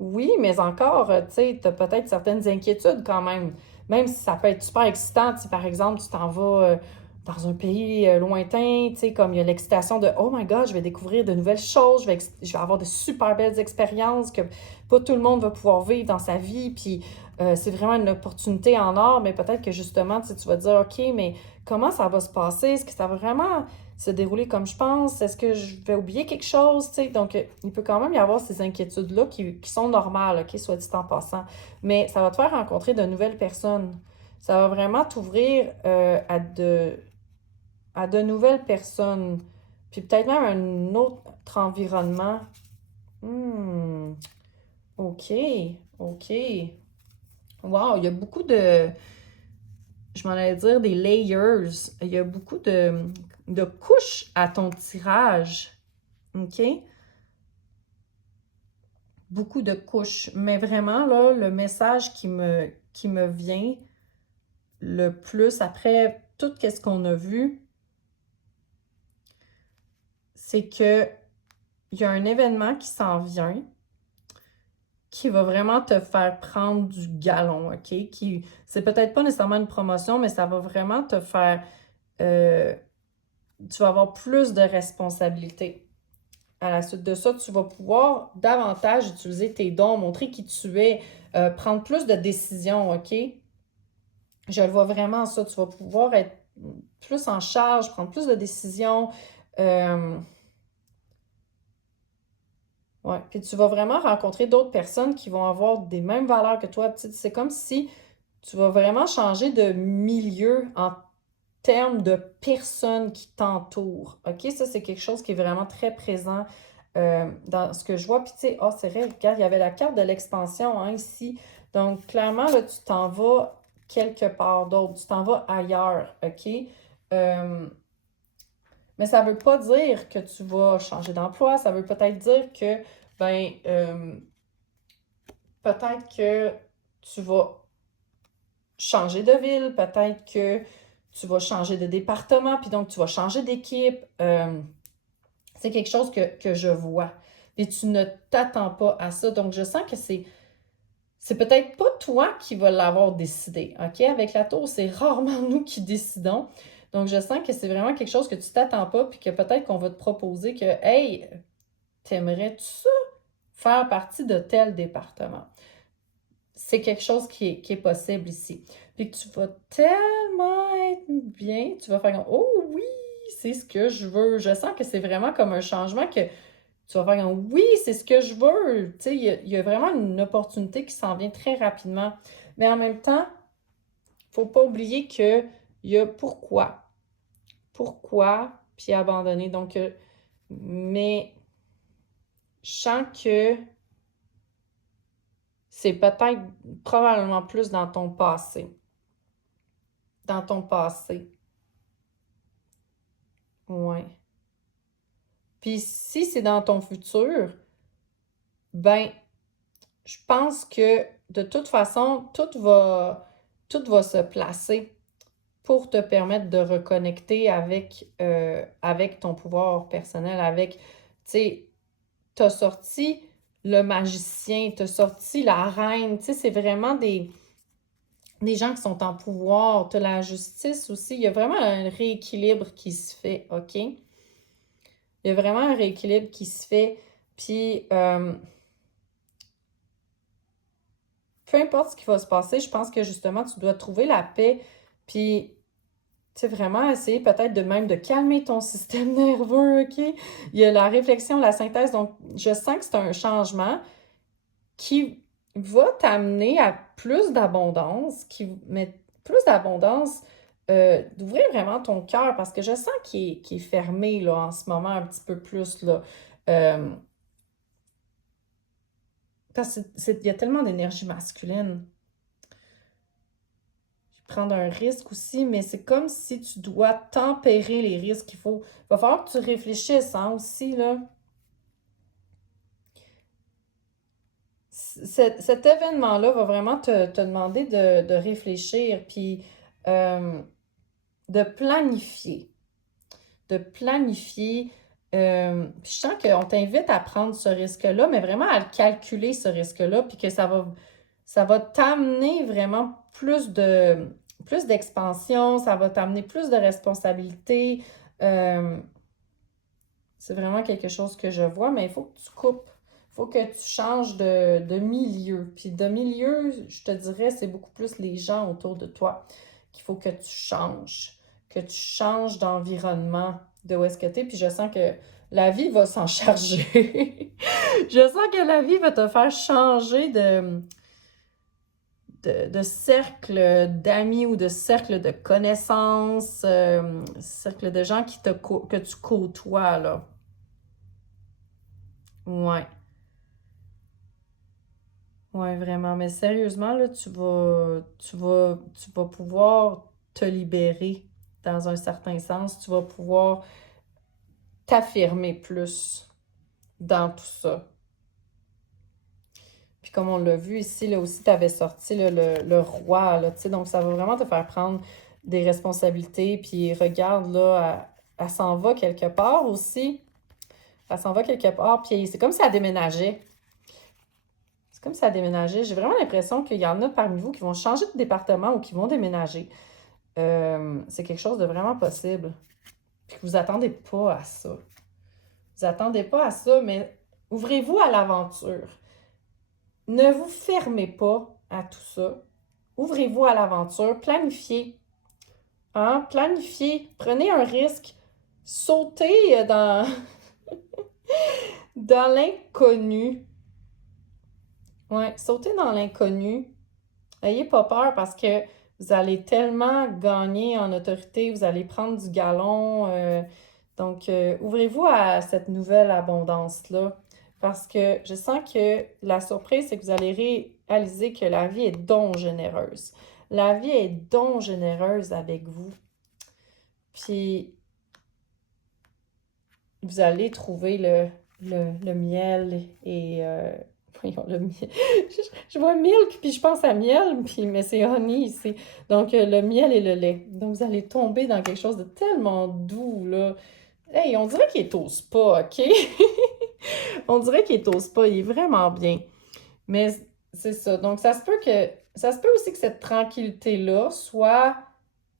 oui, mais encore, tu sais, tu as peut-être certaines inquiétudes quand même. Même si ça peut être super excitant, si par exemple, tu t'en vas dans un pays lointain, tu sais, comme il y a l'excitation de oh my God, je vais découvrir de nouvelles choses, je vais avoir de super belles expériences que pas tout le monde va pouvoir vivre dans sa vie. Puis, c'est vraiment une opportunité en or, mais peut-être que justement, tu vas te dire, OK, mais comment ça va se passer? Est-ce que ça va vraiment se dérouler comme je pense? Est-ce que je vais oublier quelque chose? Tu sais, donc, il peut quand même y avoir ces inquiétudes-là qui sont normales, OK, soit dit en passant. Mais ça va te faire rencontrer de nouvelles personnes. Ça va vraiment t'ouvrir à de nouvelles personnes. Puis peut-être même un autre environnement. Hmm, OK, OK. Wow, il y a beaucoup de, je m'en allais dire des layers. Il y a beaucoup de couches à ton tirage. OK? Beaucoup de couches. Mais vraiment, là, le message qui me vient le plus après tout ce qu'on a vu, c'est que il y a un événement qui s'en vient qui va vraiment te faire prendre du galon, OK? C'est peut-être pas nécessairement une promotion, mais ça va vraiment te faire... tu vas avoir plus de responsabilités. À la suite de ça, tu vas pouvoir davantage utiliser tes dons, montrer qui tu es, prendre plus de décisions, OK? Je le vois vraiment ça. Tu vas pouvoir être plus en charge, prendre plus de décisions. Euh, ouais. Puis tu vas vraiment rencontrer d'autres personnes qui vont avoir des mêmes valeurs que toi. C'est comme si tu vas vraiment changer de milieu en termes de personnes qui t'entourent. OK? Ça, c'est quelque chose qui est vraiment très présent dans ce que je vois. Puis, tu sais, c'est vrai, regarde, il y avait la carte de l'expansion hein, ici. Donc, clairement, là, tu t'en vas quelque part d'autre. Tu t'en vas ailleurs. OK? Euh, mais ça ne veut pas dire que tu vas changer d'emploi. Ça veut peut-être dire que, ben, peut-être que tu vas changer de ville, peut-être que tu vas changer de département, puis donc tu vas changer d'équipe. C'est quelque chose que je vois. Et tu ne t'attends pas à ça. Donc, je sens que c'est peut-être pas toi qui vas l'avoir décidé. OK? Avec la tour, c'est rarement nous qui décidons. Donc, je sens que c'est vraiment quelque chose que tu t'attends pas, puis que peut-être qu'on va te proposer que, hey, t'aimerais-tu ça faire partie de tel département? C'est quelque chose qui est possible ici. Puis que tu vas tellement être bien, tu vas faire comme, oh oui, c'est ce que je veux. Je sens que c'est vraiment comme un changement que tu vas faire comme, oui, c'est ce que je veux. Tu sais, il y a vraiment une opportunité qui s'en vient très rapidement. Mais en même temps, il ne faut pas oublier qu'il y a pourquoi. Pourquoi, puis abandonner. Donc, mais je sens que c'est peut-être probablement plus dans ton passé. Dans ton passé. Ouais. Puis si c'est dans ton futur, ben, je pense que de toute façon, tout va se placer pour te permettre de reconnecter avec ton pouvoir personnel, avec, tu sais, t'as sorti le magicien, t'as sorti la reine, tu sais, c'est vraiment des gens qui sont en pouvoir, t'as la justice aussi, il y a vraiment un rééquilibre qui se fait, OK? Il y a vraiment un rééquilibre qui se fait, puis peu importe ce qui va se passer, je pense que justement, tu dois trouver la paix, puis tu sais, vraiment essayer peut-être de même de calmer ton système nerveux, OK? Il y a la réflexion, la synthèse, donc je sens que c'est un changement qui va t'amener à plus d'abondance, mais plus d'abondance, d'ouvrir vraiment ton cœur, parce que je sens qu'il est fermé, là, en ce moment, un petit peu plus, là. Euh, parce qu'il y a tellement d'énergie masculine. Prendre un risque aussi, mais c'est comme si tu dois tempérer les risques. Il va falloir que tu réfléchisses hein, aussi, là. Cet événement-là va vraiment te demander de réfléchir, puis euh, de planifier. De planifier. Puis je sens qu'on t'invite à prendre ce risque-là, mais vraiment à le calculer, ce risque-là, puis que ça va t'amener vraiment plus d'expansion, ça va t'amener plus de responsabilités. Euh, c'est vraiment quelque chose que je vois, mais il faut que tu coupes. faut que tu changes de milieu. Puis de milieu, je te dirais, c'est beaucoup plus les gens autour de toi qu'il faut que tu changes d'environnement, de où est-ce que tu es. Puis je sens que la vie va s'en charger. Je sens que la vie va te faire changer de cercle d'amis ou de cercle de connaissances, cercle de gens que tu côtoies, là. Ouais, ouais, vraiment. Mais sérieusement, là, tu vas pouvoir te libérer dans un certain sens. Tu vas pouvoir t'affirmer plus dans tout ça. Puis comme on l'a vu ici, là aussi, tu avais sorti là, le roi, là, tu sais, donc ça va vraiment te faire prendre des responsabilités. Puis regarde, là, elle s'en va quelque part aussi. Elle s'en va quelque part, puis c'est comme si elle déménageait. C'est comme si elle déménageait. J'ai vraiment l'impression qu'il y en a parmi vous qui vont changer de département ou qui vont déménager. C'est quelque chose de vraiment possible. Puis que vous attendez pas à ça. Vous attendez pas à ça, mais ouvrez-vous à l'aventure. Ne vous fermez pas à tout ça. Ouvrez-vous à l'aventure. Planifiez. Hein? Planifiez. Prenez un risque. Sautez dans l'inconnu. Ouais, sautez dans l'inconnu. Ayez pas peur parce que vous allez tellement gagner en autorité, vous allez prendre du galon. Donc, ouvrez-vous à cette nouvelle abondance-là parce que je sens que la surprise, c'est que vous allez réaliser que la vie est donc généreuse. La vie est donc généreuse avec vous. Puis, vous allez trouver le miel et voyons, le miel. Je vois milk, puis je pense à miel, puis, mais c'est honey ici. Donc, le miel et le lait. Donc, vous allez tomber dans quelque chose de tellement doux, là. Hey, on dirait qu'il est au spa, OK? On dirait qu'il est au spa, il est vraiment bien. Mais c'est ça. Donc, ça se peut aussi que cette tranquillité-là soit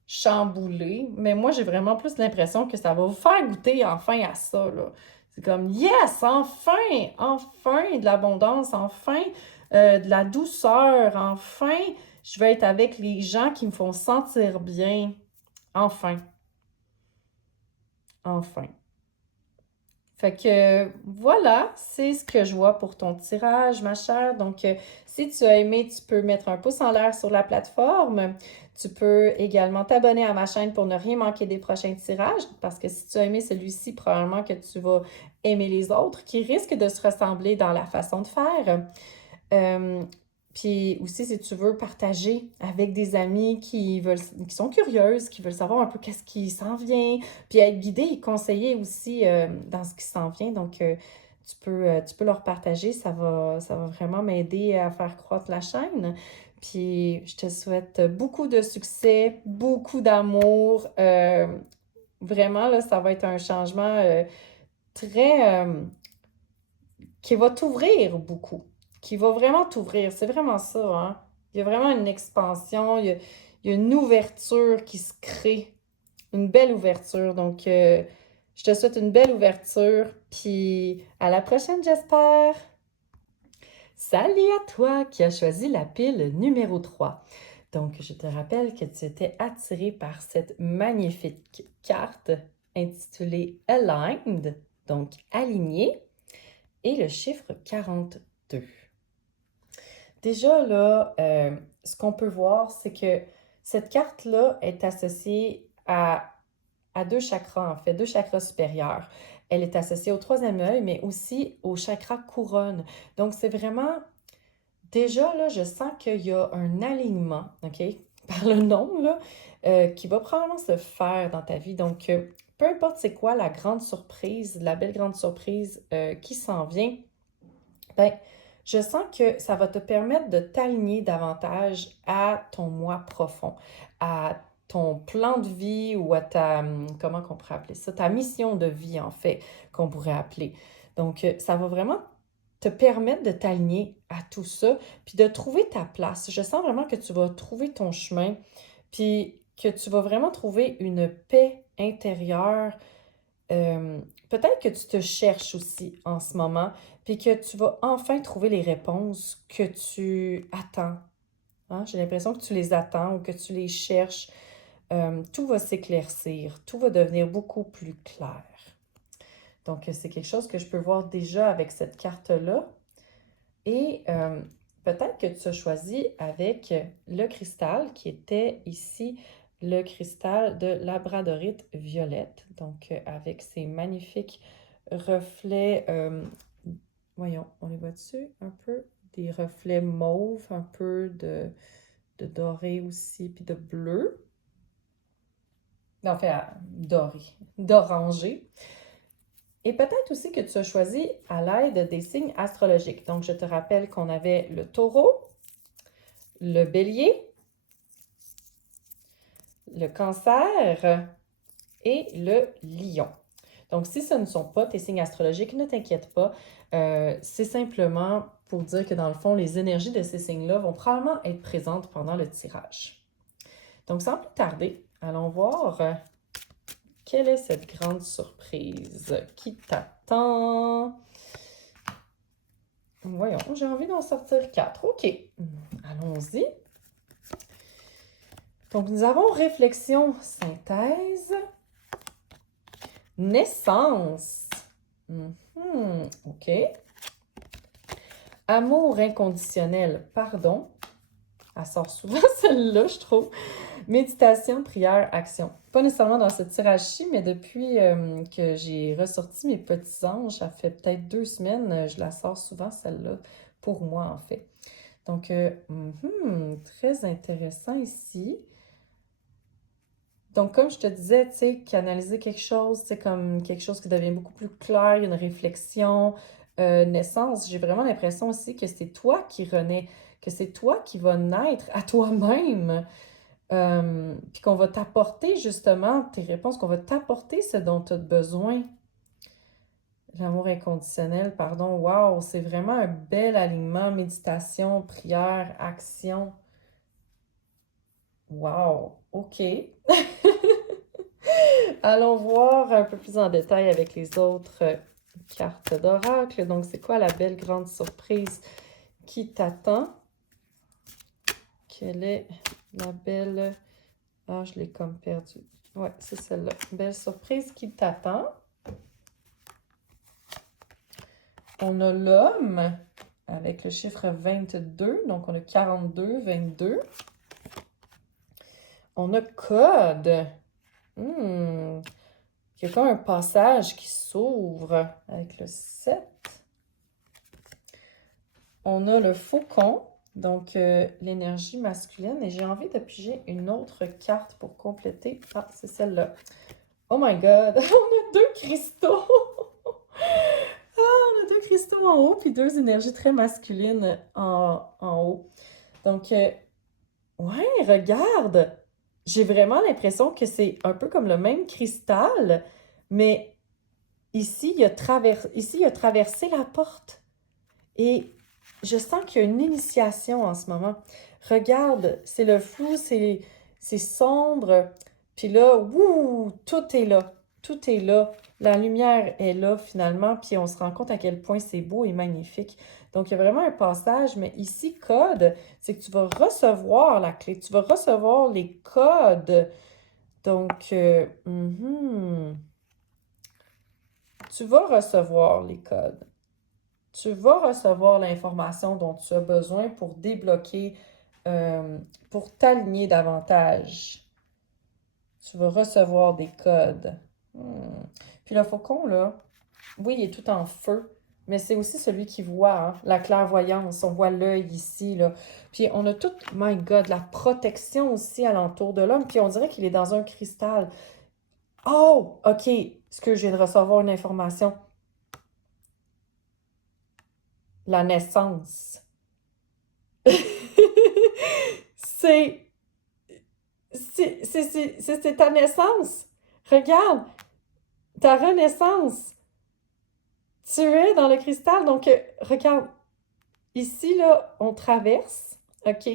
chamboulée, mais moi, j'ai vraiment plus l'impression que ça va vous faire goûter enfin à ça, là. C'est comme, yes, enfin, enfin de l'abondance, enfin de la douceur, enfin, je vais être avec les gens qui me font sentir bien, enfin, enfin. Fait que voilà, c'est ce que je vois pour ton tirage, ma chère. Donc, si tu as aimé, tu peux mettre un pouce en l'air sur la plateforme. Tu peux également t'abonner à ma chaîne pour ne rien manquer des prochains tirages, parce que si tu as aimé celui-ci, probablement que tu vas aimer les autres qui risquent de se ressembler dans la façon de faire. Euh, Puis aussi, si tu veux partager avec des amis qui sont curieuses, qui veulent savoir un peu qu'est-ce qui s'en vient, puis être guidé et conseillé aussi dans ce qui s'en vient. Donc, tu peux leur partager, ça va vraiment m'aider à faire croître la chaîne. Puis, je te souhaite beaucoup de succès, beaucoup d'amour. Vraiment, là, ça va être un changement très, qui va t'ouvrir beaucoup, qui va vraiment t'ouvrir. C'est vraiment ça, hein? Il y a vraiment une expansion, il y a une ouverture qui se crée, une belle ouverture. Donc, je te souhaite une belle ouverture, puis à la prochaine, j'espère! Salut à toi qui as choisi la pile numéro 3. Donc, je te rappelle que tu étais attiré par cette magnifique carte intitulée Aligned, donc aligné, et le chiffre 42. Déjà là, ce qu'on peut voir, c'est que cette carte-là est associée à deux chakras, en fait, deux chakras supérieurs. Elle est associée au troisième œil, mais aussi au chakra couronne. Donc, c'est vraiment, déjà là, je sens qu'il y a un alignement, OK, par le nom, là, qui va probablement se faire dans ta vie. Donc, peu importe c'est quoi la grande surprise, la belle grande surprise qui s'en vient, ben, je sens que ça va te permettre de t'aligner davantage à ton moi profond, à ton plan de vie ou à comment qu'on pourrait appeler ça, ta mission de vie en fait, qu'on pourrait appeler. Donc, ça va vraiment te permettre de t'aligner à tout ça, puis de trouver ta place. Je sens vraiment que tu vas trouver ton chemin, puis que tu vas vraiment trouver une paix intérieure peut-être que tu te cherches aussi en ce moment, puis que tu vas enfin trouver les réponses que tu attends. Hein? J'ai l'impression que tu les attends ou que tu les cherches. Tout va s'éclaircir, tout va devenir beaucoup plus clair. Donc, c'est quelque chose que je peux voir déjà avec cette carte-là. Et peut-être que tu as choisi avec le cristal qui était ici le cristal de labradorite violette. Donc, avec ces magnifiques reflets, voyons, on les voit dessus un peu? Des reflets mauve, un peu de doré aussi, puis de bleu. Enfin, doré, d'orangé. Et peut-être aussi que tu as choisi à l'aide des signes astrologiques. Donc, je te rappelle qu'on avait le taureau, le bélier, le cancer et le lion. Donc, si ce ne sont pas tes signes astrologiques, ne t'inquiète pas. C'est simplement pour dire que dans le fond, les énergies de ces signes-là vont probablement être présentes pendant le tirage. Donc, sans plus tarder, allons voir quelle est cette grande surprise qui t'attend. Voyons, j'ai envie d'en sortir 4. OK, allons-y. Donc, nous avons réflexion, synthèse, naissance. OK. Amour inconditionnel, pardon. Elle sort souvent celle-là, je trouve. Méditation, prière, action. Pas nécessairement dans ce tirage-ci, mais depuis que j'ai ressorti mes petits anges, ça fait peut-être 2 semaines, je la sors souvent celle-là, pour moi en fait. Donc, très intéressant ici. Donc, comme je te disais, tu sais, canaliser quelque chose, c'est comme quelque chose qui devient beaucoup plus clair, il y a une réflexion, naissance. J'ai vraiment l'impression aussi que c'est toi qui renais, que c'est toi qui vas naître à toi-même, puis qu'on va t'apporter justement tes réponses, qu'on va t'apporter ce dont tu as besoin. L'amour inconditionnel, pardon, wow, c'est vraiment un bel alignement, méditation, prière, action. Wow, OK. Allons voir un peu plus en détail avec les autres cartes d'oracle. Donc, c'est quoi la belle grande surprise qui t'attend? Quelle est la belle... Ah, je l'ai comme perdue. Ouais, c'est celle-là. Belle surprise qui t'attend. On a l'homme avec le chiffre 22. Donc, on a 42, 22. On a code. Il y a comme un passage qui s'ouvre avec le 7. On a le faucon, donc l'énergie masculine. Et j'ai envie de piger une autre carte pour compléter. Ah, c'est celle-là. Oh my God! On a 2 cristaux! On a 2 cristaux en haut, puis 2 énergies très masculines en haut. Donc, ouais, regarde! J'ai vraiment l'impression que c'est un peu comme le même cristal, mais ici, il a traversé la porte. Et je sens qu'il y a une initiation en ce moment. Regarde, c'est le flou, c'est sombre. Puis là, wouh, tout est là. Tout est là. La lumière est là finalement. Puis on se rend compte à quel point c'est beau et magnifique. Donc, il y a vraiment un passage. Mais ici, code, c'est que tu vas recevoir la clé. Tu vas recevoir les codes. Donc, tu vas recevoir les codes. Tu vas recevoir l'information dont tu as besoin pour débloquer, pour t'aligner davantage. Tu vas recevoir des codes. Puis le faucon, là, oui, il est tout en feu, mais c'est aussi celui qui voit, hein, la clairvoyance. On voit l'œil ici, là. Puis on a tout, my God, la protection aussi alentour de l'homme. Puis on dirait qu'il est dans un cristal. Oh, OK, est-ce que je viens de recevoir une information? La naissance. c'est c'est ta naissance. Regarde, ta renaissance. Tu es dans le cristal. Donc, regarde, ici, là, on traverse, OK?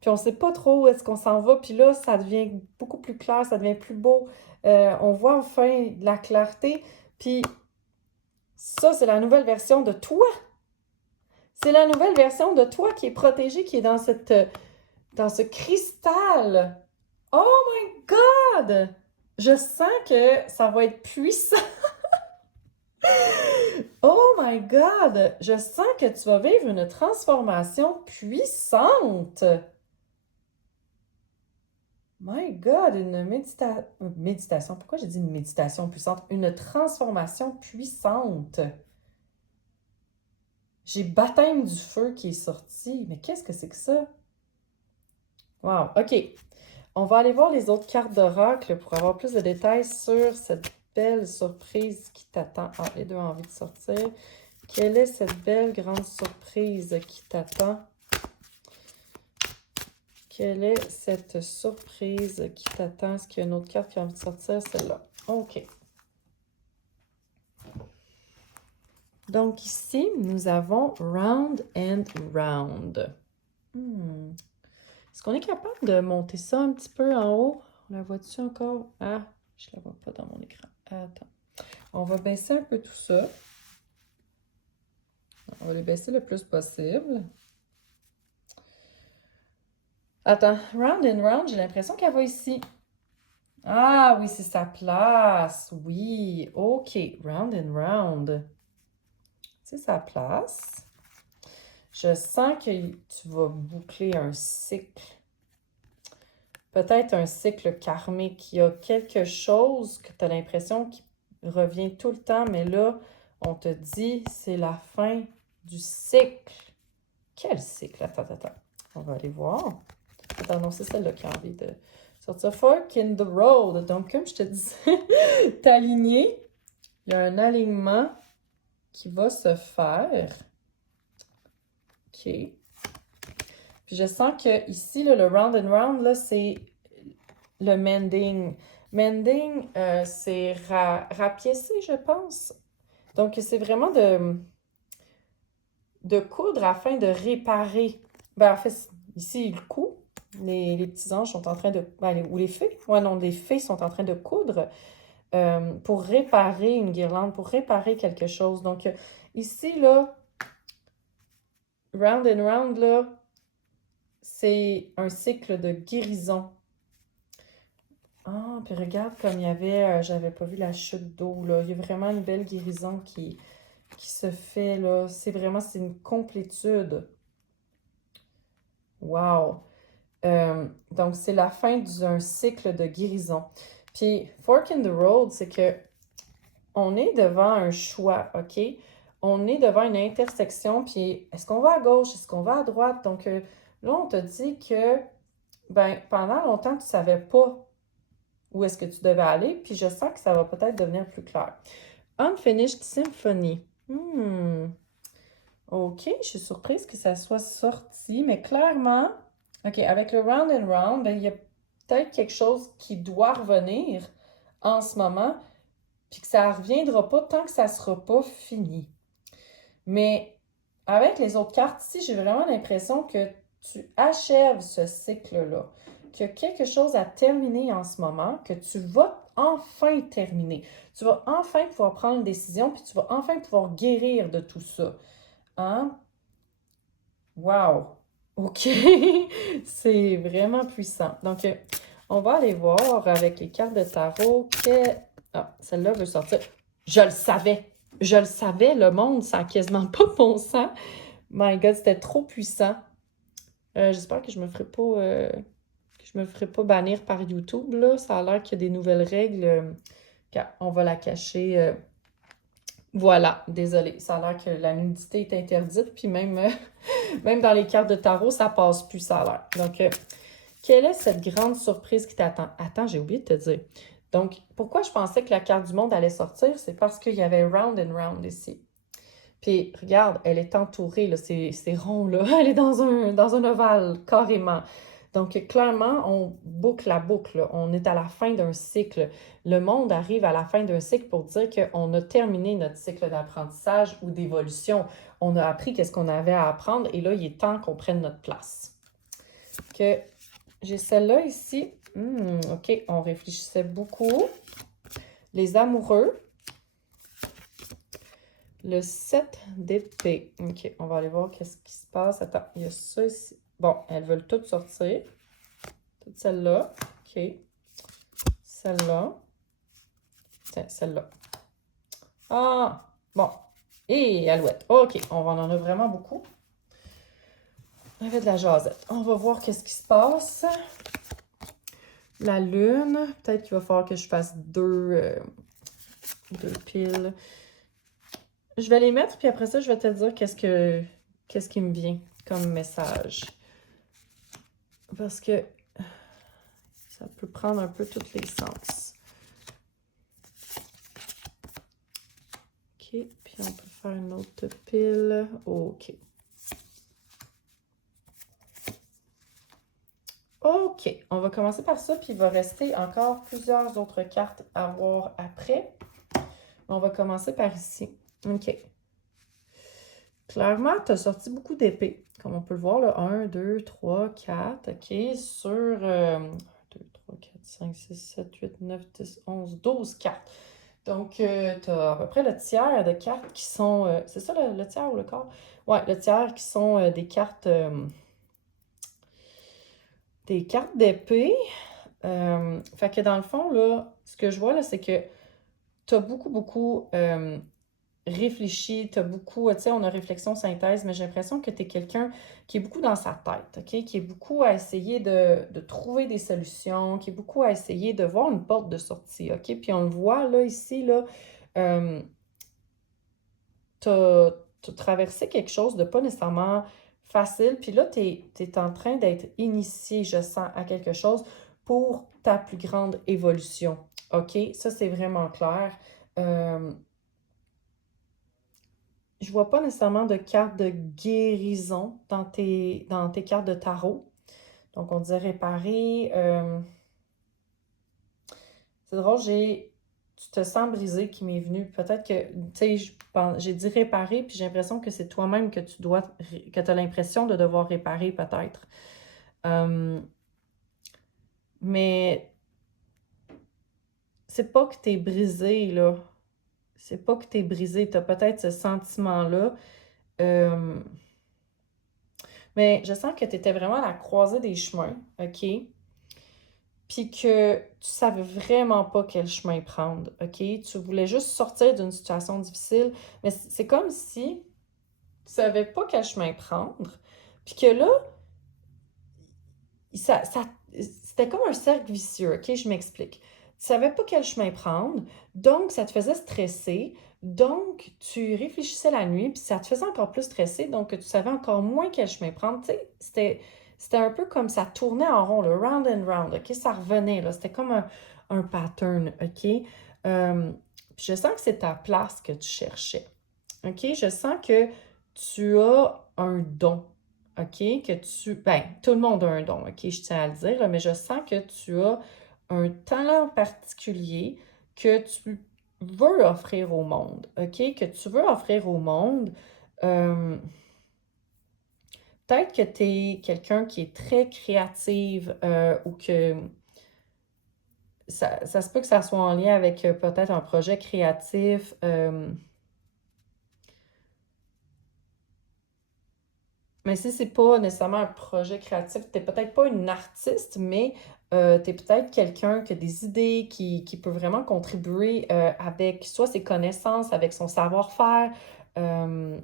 puis on sait pas trop où est-ce qu'on s'en va, puis là, ça devient beaucoup plus clair, ça devient plus beau. On voit enfin de la clarté, puis ça, c'est la nouvelle version de toi. C'est la nouvelle version de toi qui est protégée, qui est dans dans ce cristal. Oh my God! Je sens que ça va être puissant. Oh my God! Je sens que tu vas vivre une transformation puissante. My God, une méditation. Pourquoi j'ai dit une méditation puissante? Une transformation puissante. J'ai baptême du feu qui est sorti. Mais qu'est-ce que c'est que ça? Wow, OK. On va aller voir les autres cartes d'oracle pour avoir plus de détails sur cette belle surprise qui t'attend. Ah, les deux ont envie de sortir. Quelle est cette belle grande surprise qui t'attend? Quelle est cette surprise qui t'attend? Est-ce qu'il y a une autre carte qui a envie de sortir? Celle-là. OK. Donc ici, nous avons Round and Round. Est-ce qu'on est capable de monter ça un petit peu en haut? On la voit-tu encore? Ah, je la vois pas dans mon écran. Attends. On va baisser un peu tout ça. On va le baisser le plus possible. Attends, Round and Round, j'ai l'impression qu'elle va ici. Ah oui, c'est sa place. Oui, OK. Round and Round. C'est sa place. Je sens que tu vas boucler un cycle. Peut-être un cycle karmique. Il y a quelque chose que tu as l'impression qui revient tout le temps, mais là, on te dit c'est la fin du cycle. Quel cycle? Attends. On va aller voir. Attends, non, c'est celle-là qui a envie de sortir. Fork in the road. Donc, comme je te disais, t'aligner. Il y a un alignement qui va se faire. OK. Puis je sens que ici, là, le round and round, là, c'est le mending. Mending, c'est rapiécer, je pense. Donc, c'est vraiment de coudre afin de réparer. Ben, en fait, ici, le cou, les petits anges sont en train de... ou les fées. Ouais, non, les fées sont en train de coudre pour réparer une guirlande, pour réparer quelque chose. Donc, ici, là, round and round, là, c'est un cycle de guérison. Ah, puis regarde comme il y avait, j'avais pas vu la chute d'eau, là. Il y a vraiment une belle guérison qui se fait, là. C'est vraiment, c'est une complétude. Wow! Donc, c'est la fin d'un cycle de guérison. Puis, Fork in the Road, c'est que on est devant un choix, OK? On est devant une intersection, puis est-ce qu'on va à gauche, est-ce qu'on va à droite? Donc, là, on te dit que, ben, pendant longtemps, tu savais pas où est-ce que tu devais aller, puis je sens que ça va peut-être devenir plus clair. Unfinished Symphony. OK, je suis surprise que ça soit sorti, mais clairement, OK, avec le round and round, ben, il y a peut-être quelque chose qui doit revenir en ce moment, puis que ça ne reviendra pas tant que ça ne sera pas fini. Mais avec les autres cartes ici, j'ai vraiment l'impression que tu achèves ce cycle-là, qu'il y a quelque chose à terminer en ce moment, que tu vas enfin terminer. Tu vas enfin pouvoir prendre une décision, puis tu vas enfin pouvoir guérir de tout ça. Hein? Wow! OK! C'est vraiment puissant. Donc, on va aller voir avec les cartes de tarot que... Ah, celle-là veut sortir. Je le savais! Je le savais, le monde, ça n'a quasiment pas de bon sens. My God, c'était trop puissant. J'espère que je me ferai pas bannir par YouTube, là. Ça a l'air qu'il y a des nouvelles règles. On va la cacher. Voilà, désolée. Ça a l'air que la nudité est interdite, puis même, même dans les cartes de tarot, ça passe plus, ça a l'air. Donc, quelle est cette grande surprise qui t'attend? Attends, j'ai oublié de te dire. Donc, pourquoi je pensais que la carte du monde allait sortir? C'est parce qu'il y avait round and round ici. Puis, regarde, elle est entourée, là, c'est rond, là. Elle est dans un ovale, carrément. Donc, clairement, on boucle la boucle, là. On est à la fin d'un cycle. Le monde arrive à la fin d'un cycle pour dire qu'on a terminé notre cycle d'apprentissage ou d'évolution. On a appris qu'est-ce qu'on avait à apprendre et là, il est temps qu'on prenne notre place. que j'ai celle-là ici. OK, on réfléchissait beaucoup. Les amoureux. Le 7 d'épée. OK, on va aller voir qu'est-ce qui se passe. Attends, il y a ça ici. Bon, elles veulent toutes sortir. Toutes celles-là. OK. Celle-là. Tiens, celle-là. Ah! Bon. Et alouette. OK, on en a vraiment beaucoup. On avait de la jasette. On va voir qu'est-ce qui se passe. La lune. Peut-être qu'il va falloir que je fasse deux piles. Je vais les mettre, puis après ça, je vais te dire qu'est-ce qui me vient comme message. Parce que ça peut prendre un peu tous les sens. OK, puis on peut faire une autre pile. OK. OK, on va commencer par ça, puis il va rester encore plusieurs autres cartes à voir après. On va commencer par ici. OK. Clairement, tu as sorti beaucoup d'épées. Comme on peut le voir, là, 1, 2, 3, 4, OK, sur 1, 2, 3, 4, 5, 6, 7, 8, 9, 10, 11, 12 cartes. Donc, tu as à peu près le tiers de cartes qui sont... c'est ça le tiers ou le quart? Ouais, le tiers qui sont des cartes d'épée. Fait que dans le fond, là, ce que je vois, là, c'est que tu as beaucoup réfléchi, tu as beaucoup, tu sais, on a réflexion, synthèse, mais j'ai l'impression que tu es quelqu'un qui est beaucoup dans sa tête, OK? Qui est beaucoup à essayer de trouver des solutions, qui est beaucoup à essayer de voir une porte de sortie, OK? Puis on le voit, là, ici, là, tu as traversé quelque chose de pas nécessairement facile, puis là, tu es en train d'être initié, je sens, à quelque chose pour ta plus grande évolution, OK? Ça, c'est vraiment clair. Je vois pas nécessairement de carte de guérison dans tes cartes de tarot. Donc, on dirait réparer. C'est drôle, tu te sens brisé qui m'est venu. Peut-être que, tu sais, j'ai dit réparer, puis j'ai l'impression que c'est toi-même que que tu as l'impression de devoir réparer, peut-être. Mais c'est pas que tu es brisé, là. C'est pas que tu es brisé. Tu as peut-être ce sentiment-là. Mais je sens que tu étais vraiment à la croisée des chemins, OK? Puis que tu savais vraiment pas quel chemin prendre, OK? Tu voulais juste sortir d'une situation difficile, mais c'est comme si tu savais pas quel chemin prendre, puis que là, c'était comme un cercle vicieux, OK? Je m'explique. Tu savais pas quel chemin prendre, donc ça te faisait stresser, donc tu réfléchissais la nuit, puis ça te faisait encore plus stresser, donc tu savais encore moins quel chemin prendre. Tu sais, c'était un peu comme ça tournait en rond, le round and round, OK? Ça revenait, là. C'était comme un pattern, OK? Puis je sens que c'est ta place que tu cherchais, OK? Je sens que tu as un don, OK? Ben, tout le monde a un don, OK? Je tiens à le dire, là, mais je sens que tu as un talent particulier que tu veux offrir au monde, OK? Que tu veux offrir au monde. Euh, Peut-être que tu es quelqu'un qui est très créative ou que ça se peut que ça soit en lien avec peut-être un projet créatif. Mais si c'est pas nécessairement un projet créatif, t'es peut-être pas une artiste, mais t'es peut-être quelqu'un qui a des idées, qui peut vraiment contribuer avec soit ses connaissances, avec son savoir-faire, euh,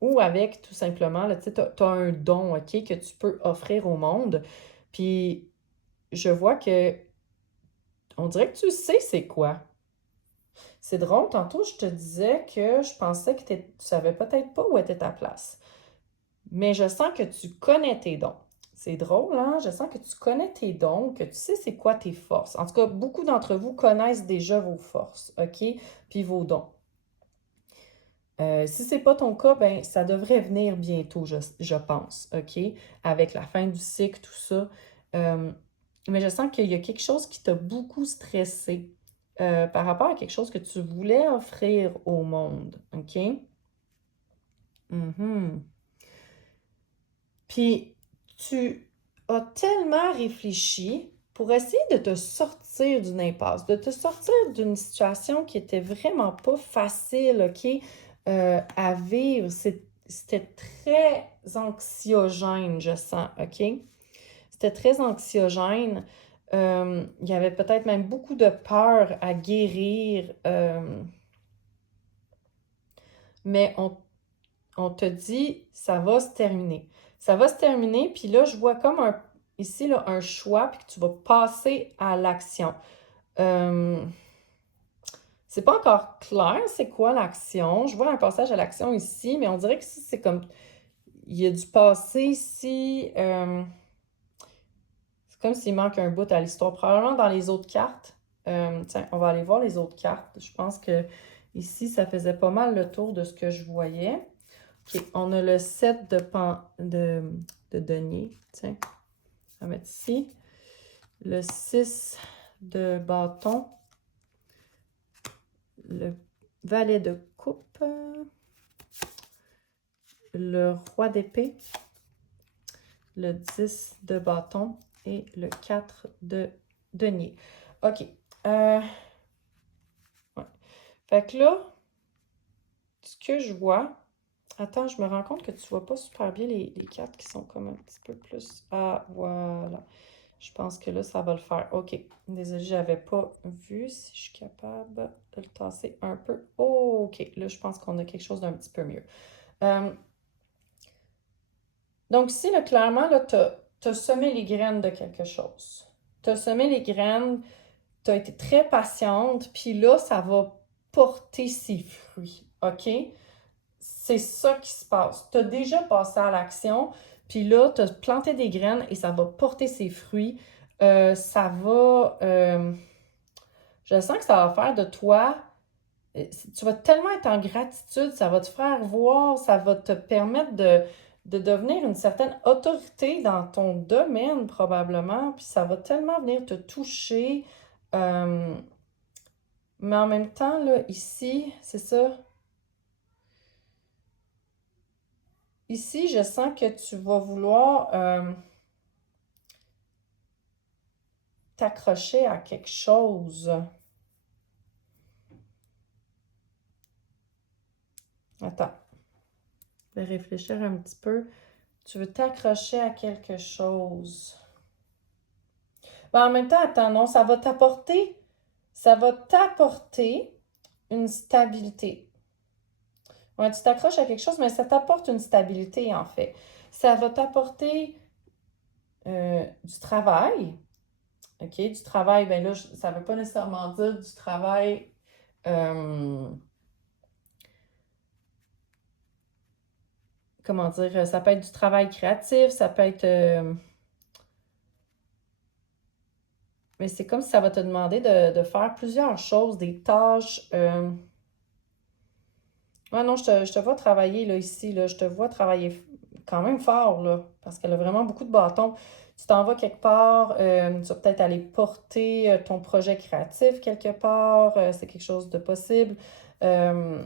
ou avec tout simplement, là, tu sais, t'as un don, OK, que tu peux offrir au monde. Puis je vois que, on dirait que tu sais c'est quoi. C'est drôle, tantôt je te disais que je pensais que tu savais peut-être pas où était ta place. Mais je sens que tu connais tes dons. C'est drôle, hein? Je sens que tu connais tes dons, que tu sais c'est quoi tes forces. En tout cas, beaucoup d'entre vous connaissent déjà vos forces, OK? Puis vos dons. Si c'est pas ton cas, ben ça devrait venir bientôt, je pense, OK? Avec la fin du cycle, tout ça. Euh, mais je sens qu'il y a quelque chose qui t'a beaucoup stressé par rapport à quelque chose que tu voulais offrir au monde, OK? Mhm. Puis, tu, a tellement réfléchi pour essayer de te sortir d'une impasse, de te sortir d'une situation qui était vraiment pas facile, OK, à vivre. C'était très anxiogène, je sens, OK? C'était très anxiogène. Il y avait peut-être même beaucoup de peur à guérir, mais on te dit, ça va se terminer. Ça va se terminer, puis là, je vois comme ici, là, un choix, puis que tu vas passer à l'action. Euh, c'est pas encore clair, c'est quoi l'action. Je vois un passage à l'action ici, mais on dirait que c'est comme, il y a du passé ici. C'est comme s'il manque un bout à l'histoire. Probablement dans les autres cartes. Tiens, on va aller voir les autres cartes. Je pense que ici, ça faisait pas mal le tour de ce que je voyais. OK, on a le 7 de denier. Tiens, on va mettre ici. Le 6 de bâton. Le valet de coupe. Le roi d'épée. Le 10 de bâton. Et le 4 de denier. OK. Ouais. Fait que là, ce que je vois... Attends, je me rends compte que tu vois pas super bien les cartes qui sont comme un petit peu plus... Ah, voilà. Je pense que là, ça va le faire. OK. Désolée, j'avais pas vu si je suis capable de le tasser un peu. Oh, OK. Là, je pense qu'on a quelque chose d'un petit peu mieux. Donc ici, là, clairement, là, t'as semé les graines de quelque chose. T'as semé les graines, t'as été très patiente, puis là, ça va porter ses fruits. OK? C'est ça qui se passe. Tu as déjà passé à l'action, puis là, tu as planté des graines et ça va porter ses fruits. Ça va... je sens que ça va faire de toi... Tu vas tellement être en gratitude, ça va te faire voir, ça va te permettre de devenir une certaine autorité dans ton domaine probablement, puis ça va tellement venir te toucher. Euh, mais en même temps, là, ici, c'est ça. Ici, je sens que tu vas vouloir t'accrocher à quelque chose. Attends, je vais réfléchir un petit peu. Tu veux t'accrocher à quelque chose. Ben, en même temps, attends, non, ça va t'apporter une stabilité. Ouais, tu t'accroches à quelque chose, mais ça t'apporte une stabilité, en fait. Ça va t'apporter du travail. OK? Du travail, ben là, ça ne veut pas nécessairement dire du travail. Comment dire? Ça peut être du travail créatif, ça peut être. Mais c'est comme si ça va te demander de faire plusieurs choses, des tâches. Ouais, non, je te vois travailler là, ici, là. Je te vois travailler quand même fort, là, parce qu'elle a vraiment beaucoup de bâtons. Tu t'en vas quelque part, tu vas peut-être aller porter ton projet créatif quelque part, c'est quelque chose de possible, euh,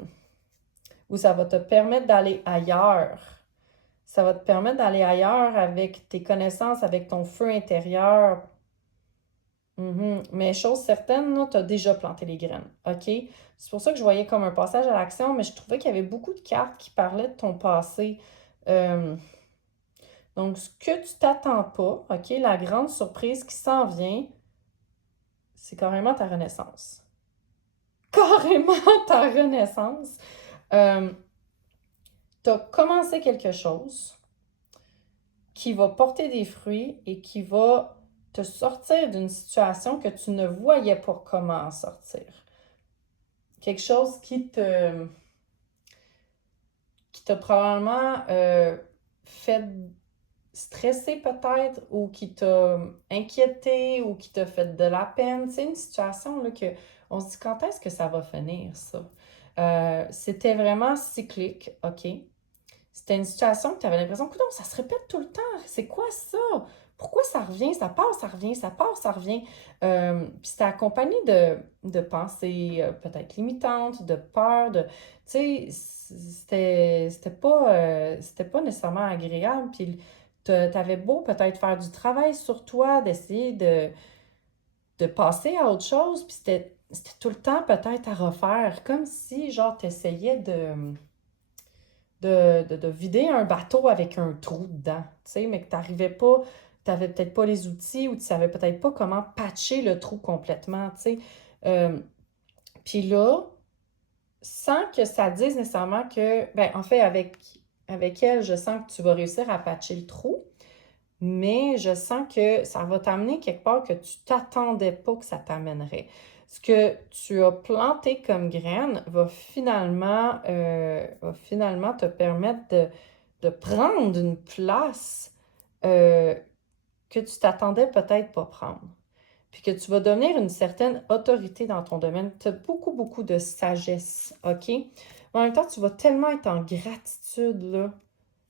ou ça va te permettre d'aller ailleurs. Ça va te permettre d'aller ailleurs avec tes connaissances, avec ton feu intérieur. Mais chose certaine, tu as déjà planté les graines. OK? C'est pour ça que je voyais comme un passage à l'action, mais je trouvais qu'il y avait beaucoup de cartes qui parlaient de ton passé. Euh, donc, ce que tu t'attends pas, OK? La grande surprise qui s'en vient, c'est carrément ta renaissance. Carrément ta renaissance. Euh, tu as commencé quelque chose qui va porter des fruits et qui va te sortir d'une situation que tu ne voyais pas comment en sortir. Quelque chose qui t'a probablement fait stresser peut-être ou qui t'a inquiété ou qui t'a fait de la peine. C'est une situation là, que on se dit quand est-ce que ça va finir ça? C'était vraiment cyclique, OK? C'était une situation que tu avais l'impression que non, ça se répète tout le temps. C'est quoi ça? Pourquoi ça revient? Ça part, ça revient, ça part, ça revient. Puis c'était accompagné de pensées peut-être limitantes, de peur, de. Tu sais, c'était pas nécessairement agréable. Puis T'avais beau peut-être faire du travail sur toi, d'essayer de passer à autre chose, puis c'était tout le temps peut-être à refaire, comme si, genre, t'essayais de vider un bateau avec un trou dedans, tu sais, mais que t'arrivais pas, t'avais peut-être pas les outils ou tu savais peut-être pas comment patcher le trou complètement, tu sais. Euh, Puis là, sans que ça dise nécessairement que, ben, en fait, avec elle, je sens que tu vas réussir à patcher le trou, mais je sens que ça va t'amener quelque part que tu t'attendais pas que ça t'amènerait. Ce que tu as planté comme graine va finalement te permettre de prendre une place euh, que tu t'attendais peut-être pas prendre. Puis que tu vas devenir une certaine autorité dans ton domaine. Tu as beaucoup, beaucoup de sagesse, OK? Mais en même temps, tu vas tellement être en gratitude, là.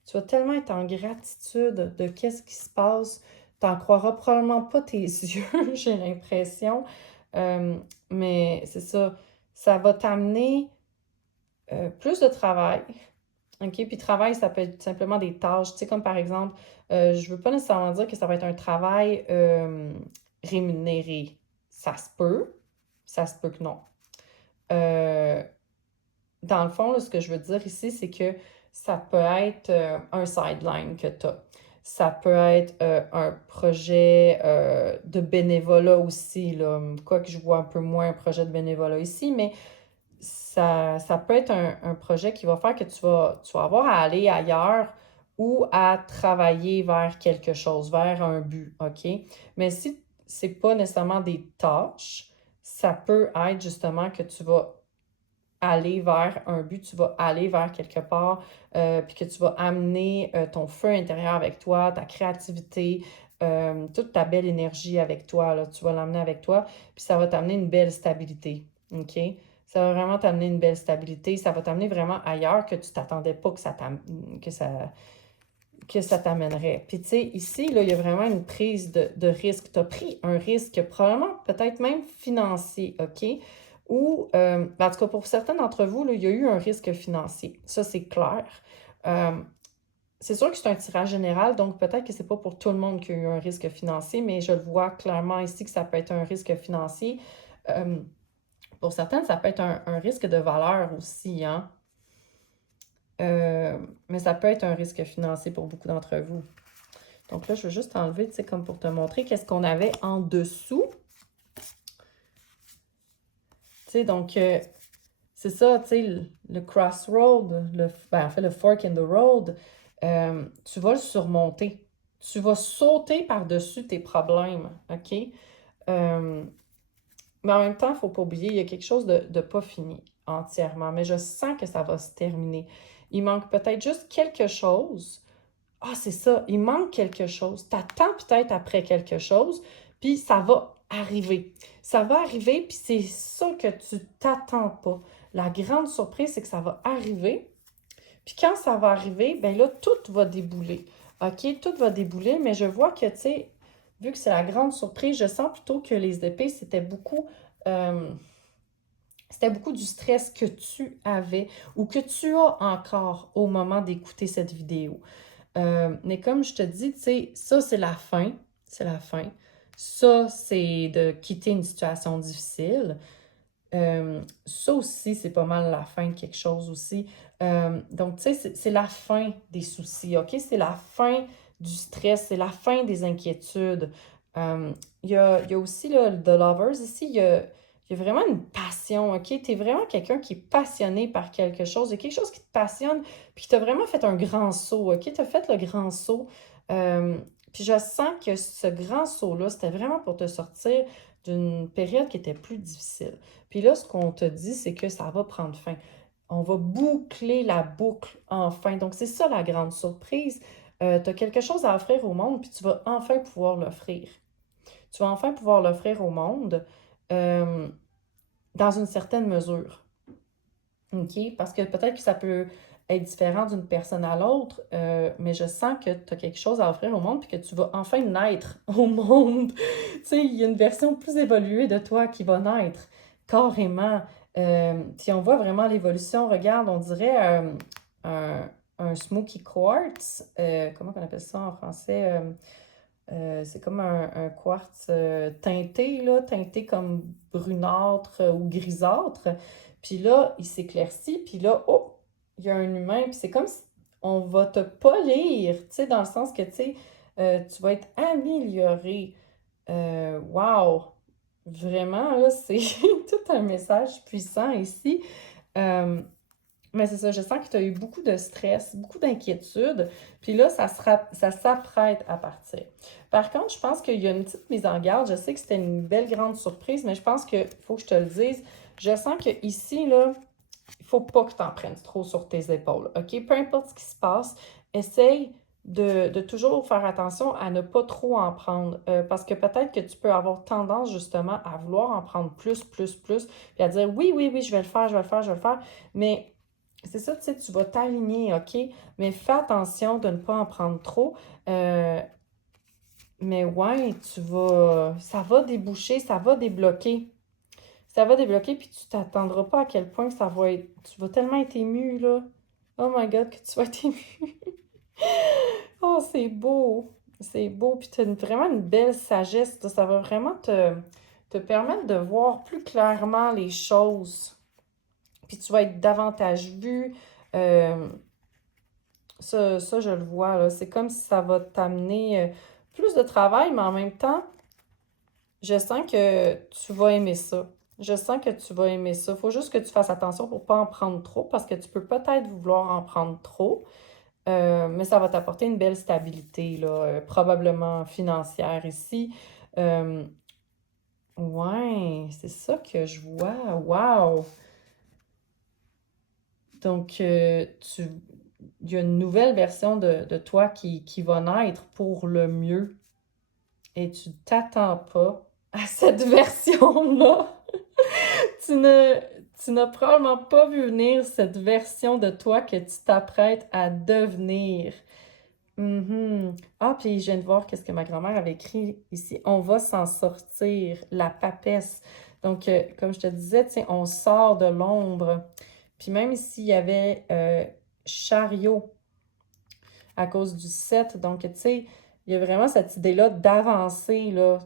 Tu vas tellement être en gratitude de qu'est-ce qui se passe. Tu n'en croiras probablement pas tes yeux, j'ai l'impression. Euh, mais c'est ça. Ça va t'amener plus de travail. OK? Puis travail, ça peut être simplement des tâches. Tu sais, comme par exemple, je veux pas nécessairement dire que ça va être un travail rémunéré. Ça se peut que non. Euh, Dans le fond, là, ce que je veux dire ici, c'est que ça peut être un sideline que tu as. Ça peut être un projet de bénévolat aussi, là. Quoique je vois un peu moins un projet de bénévolat ici, mais ça peut être un projet qui va faire que tu vas avoir à aller ailleurs ou à travailler vers quelque chose, vers un but, OK? Mais si c'est pas nécessairement des tâches, ça peut être justement que tu vas aller vers un but, tu vas aller vers quelque part, puis que tu vas amener ton feu intérieur avec toi, ta créativité, toute ta belle énergie avec toi, là, tu vas l'amener avec toi, puis ça va t'amener une belle stabilité, OK? Ça va vraiment t'amener une belle stabilité, ça va t'amener vraiment ailleurs que tu t'attendais pas que ça t'amènerait. Puis tu sais, ici, là, il y a vraiment une prise de risque. Tu as pris un risque, probablement peut-être même financier, OK? Ou, en tout cas, pour certains d'entre vous, là, il y a eu un risque financier. Ça, c'est clair. Euh, c'est sûr que c'est un tirage général, donc peut-être que c'est pas pour tout le monde qu'il y a eu un risque financier, mais je le vois clairement ici que ça peut être un risque financier. Euh, pour certaines, ça peut être un risque de valeur aussi, hein? Mais ça peut être un risque financier pour beaucoup d'entre vous. Donc là, je veux juste enlever, tu sais, comme pour te montrer qu'est-ce qu'on avait en dessous. Tu sais, donc, c'est ça, tu sais, le crossroad, en fait, le fork in the road, tu vas le surmonter. Tu vas sauter par-dessus tes problèmes, OK? Euh, mais en même temps, il ne faut pas oublier, il y a quelque chose de pas fini entièrement, mais je sens que ça va se terminer. Il manque peut-être juste quelque chose. Ah, c'est ça, il manque quelque chose. Tu attends peut-être après quelque chose, puis ça va arriver. Ça va arriver, puis c'est ça que tu t'attends pas. La grande surprise, c'est que ça va arriver. Puis quand ça va arriver, ben là, tout va débouler. OK, tout va débouler, mais je vois que, tu sais, vu que c'est la grande surprise, je sens plutôt que les épées, euh, c'était beaucoup du stress que tu avais ou que tu as encore au moment d'écouter cette vidéo. Mais comme je te dis, tu sais, ça, c'est la fin. C'est la fin. Ça, c'est de quitter une situation difficile. Ça aussi, c'est pas mal la fin de quelque chose aussi. Donc, tu sais, c'est la fin des soucis, OK? C'est la fin du stress, c'est la fin des inquiétudes. Il y a aussi, là, The Lovers, ici, il y a vraiment une passion, OK? Tu es vraiment quelqu'un qui est passionné par quelque chose. Il y a quelque chose qui te passionne, puis qui t'a vraiment fait un grand saut, OK? Tu as fait le grand saut. Puis je sens que ce grand saut-là, c'était vraiment pour te sortir d'une période qui était plus difficile. Puis là, ce qu'on te dit, c'est que ça va prendre fin. On va boucler la boucle enfin. Donc, c'est ça la grande surprise. Tu as quelque chose à offrir au monde, puis tu vas enfin pouvoir l'offrir. Tu vas enfin pouvoir l'offrir au monde euh, dans une certaine mesure. OK? Parce que peut-être que ça peut être différent d'une personne à l'autre, mais je sens que tu as quelque chose à offrir au monde puis que tu vas enfin naître au monde. Tu sais, il y a une version plus évoluée de toi qui va naître, carrément. Puis on voit vraiment l'évolution. Regarde, on dirait un smoky quartz. Comment on appelle ça en français? C'est comme un quartz teinté, là, teinté comme brunâtre ou grisâtre. Puis là, il s'éclaircit, puis là, oh, il y a un humain, puis c'est comme si on va te polir, tu sais, dans le sens que, tu sais, tu vas être amélioré. Wow! Vraiment, là, c'est tout un message puissant ici. Euh, mais c'est ça, je sens que tu as eu beaucoup de stress, beaucoup d'inquiétude, puis là, ça s'apprête à partir. Par contre, je pense qu'il y a une petite mise en garde. Je sais que c'était une belle grande surprise, mais je pense qu'il faut que je te le dise. Je sens que ici, là, il ne faut pas que tu en prennes trop sur tes épaules, OK? Peu importe ce qui se passe, essaye de toujours faire attention à ne pas trop en prendre, parce que peut-être que tu peux avoir tendance justement à vouloir en prendre plus, plus, plus, puis à dire oui, oui, oui, je vais le faire, je vais le faire, je vais le faire, mais c'est ça, tu sais, tu vas t'aligner, OK? Mais fais attention de ne pas en prendre trop. Euh, mais ouais, ça va déboucher, ça va débloquer. Ça va débloquer, puis tu t'attendras pas à quel point ça va être. Tu vas tellement être ému, là. Oh my God, que tu vas être ému. Oh, c'est beau. C'est beau. Puis tu as vraiment une belle sagesse. Ça va vraiment te permettre de voir plus clairement les choses. Puis tu vas être davantage vu. Euh, ça, je le vois, là. C'est comme si ça va t'amener plus de travail, mais en même temps, je sens que tu vas aimer ça. Je sens que tu vas aimer ça. Il faut juste que tu fasses attention pour ne pas en prendre trop, parce que tu peux peut-être vouloir en prendre trop, mais ça va t'apporter une belle stabilité, là, probablement financière ici. Euh, ouais, c'est ça que je vois. Wow! Donc, il y a une nouvelle version de toi qui va naître pour le mieux et tu t'attends pas à cette version-là. Tu ne, tu n'as probablement pas vu venir cette version de toi que tu t'apprêtes à devenir. Mhm. Ah, puis je viens de voir qu'est-ce que ma grand-mère avait écrit ici. On va s'en sortir, la papesse. Donc, comme je te disais, tu sais, on sort de l'ombre. Puis même s'il y avait chariot à cause du 7, donc, tu sais, il y a vraiment cette idée-là d'avancer, là.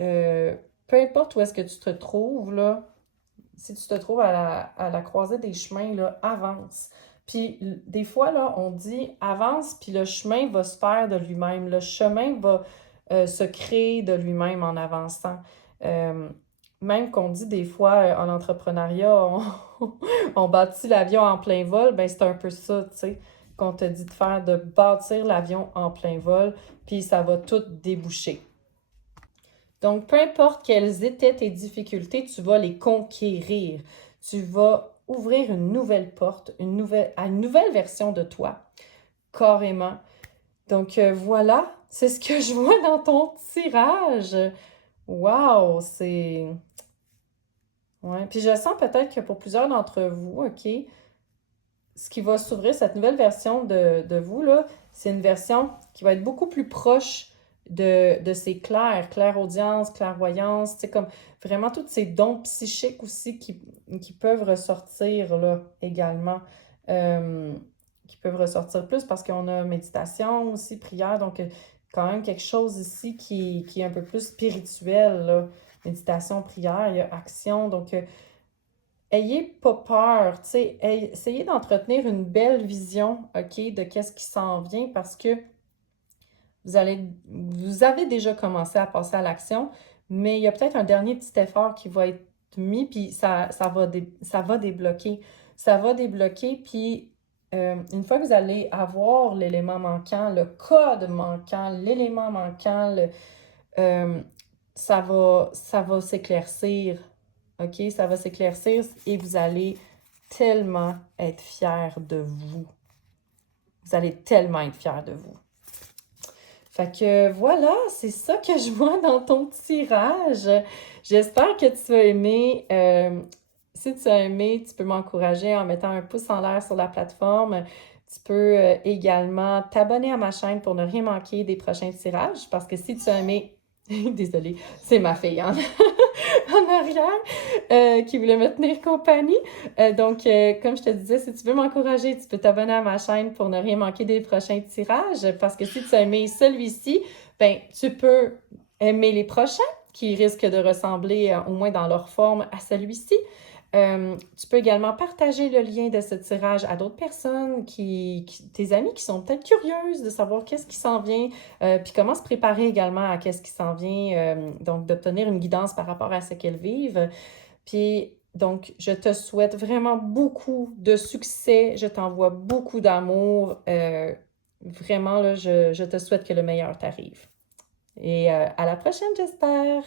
Euh, Peu importe où est-ce que tu te trouves, là, si tu te trouves à la croisée des chemins, là, avance. Puis des fois, là, on dit avance, puis le chemin va se faire de lui-même. Le chemin va se créer de lui-même en avançant. Euh, Même qu'on dit des fois en entrepreneuriat, on bâtit l'avion en plein vol, ben c'est un peu ça, tu sais, qu'on te dit de faire, de bâtir l'avion en plein vol, puis ça va tout déboucher. Donc, peu importe quelles étaient tes difficultés, tu vas les conquérir. Tu vas ouvrir une nouvelle porte, à une nouvelle version de toi, carrément. Donc, voilà, c'est ce que je vois dans ton tirage. Wow, c'est... Ouais. Puis je sens peut-être que pour plusieurs d'entre vous, OK, ce qui va s'ouvrir, cette nouvelle version de vous, là, c'est une version qui va être beaucoup plus proche de ces clairaudience, clairvoyance, tu sais, comme vraiment tous ces dons psychiques aussi qui peuvent ressortir, là, également. Euh, qui peuvent ressortir plus parce qu'on a méditation aussi, prière, donc quand même quelque chose ici qui est un peu plus spirituel, là. Méditation, prière, il y a action, donc ayez pas peur, tu sais, essayez d'entretenir une belle vision, OK, de qu'est-ce qui s'en vient parce que vous avez déjà commencé à passer à l'action, mais il y a peut-être un dernier petit effort qui va être mis, puis ça va débloquer. Ça va débloquer, puis une fois que vous allez avoir l'élément manquant, le code manquant, l'élément manquant, euh, ça va s'éclaircir, OK? Ça va s'éclaircir et vous allez tellement être fiers de vous. Vous allez tellement être fiers de vous. Fait que voilà, c'est ça que je vois dans ton tirage. J'espère que tu as aimé. Si tu as aimé, tu peux m'encourager en mettant un pouce en l'air sur la plateforme. Tu peux également t'abonner à ma chaîne pour ne rien manquer des prochains tirages parce que si tu as aimé, Désolée, c'est ma fille en, en arrière qui voulait me tenir compagnie. Comme je te disais, si tu veux m'encourager, tu peux t'abonner à ma chaîne pour ne rien manquer des prochains tirages. Parce que si tu as aimé celui-ci, ben, tu peux aimer les prochains qui risquent de ressembler, au moins dans leur forme, à celui-ci. Tu peux également partager le lien de ce tirage à d'autres personnes, tes amis qui sont peut-être curieuses de savoir qu'est-ce qui s'en vient, puis comment se préparer également à qu'est-ce qui s'en vient, donc d'obtenir une guidance par rapport à ce qu'elles vivent. Puis donc, je te souhaite vraiment beaucoup de succès, je t'envoie beaucoup d'amour, vraiment là, je te souhaite que le meilleur t'arrive. Et à la prochaine, j'espère!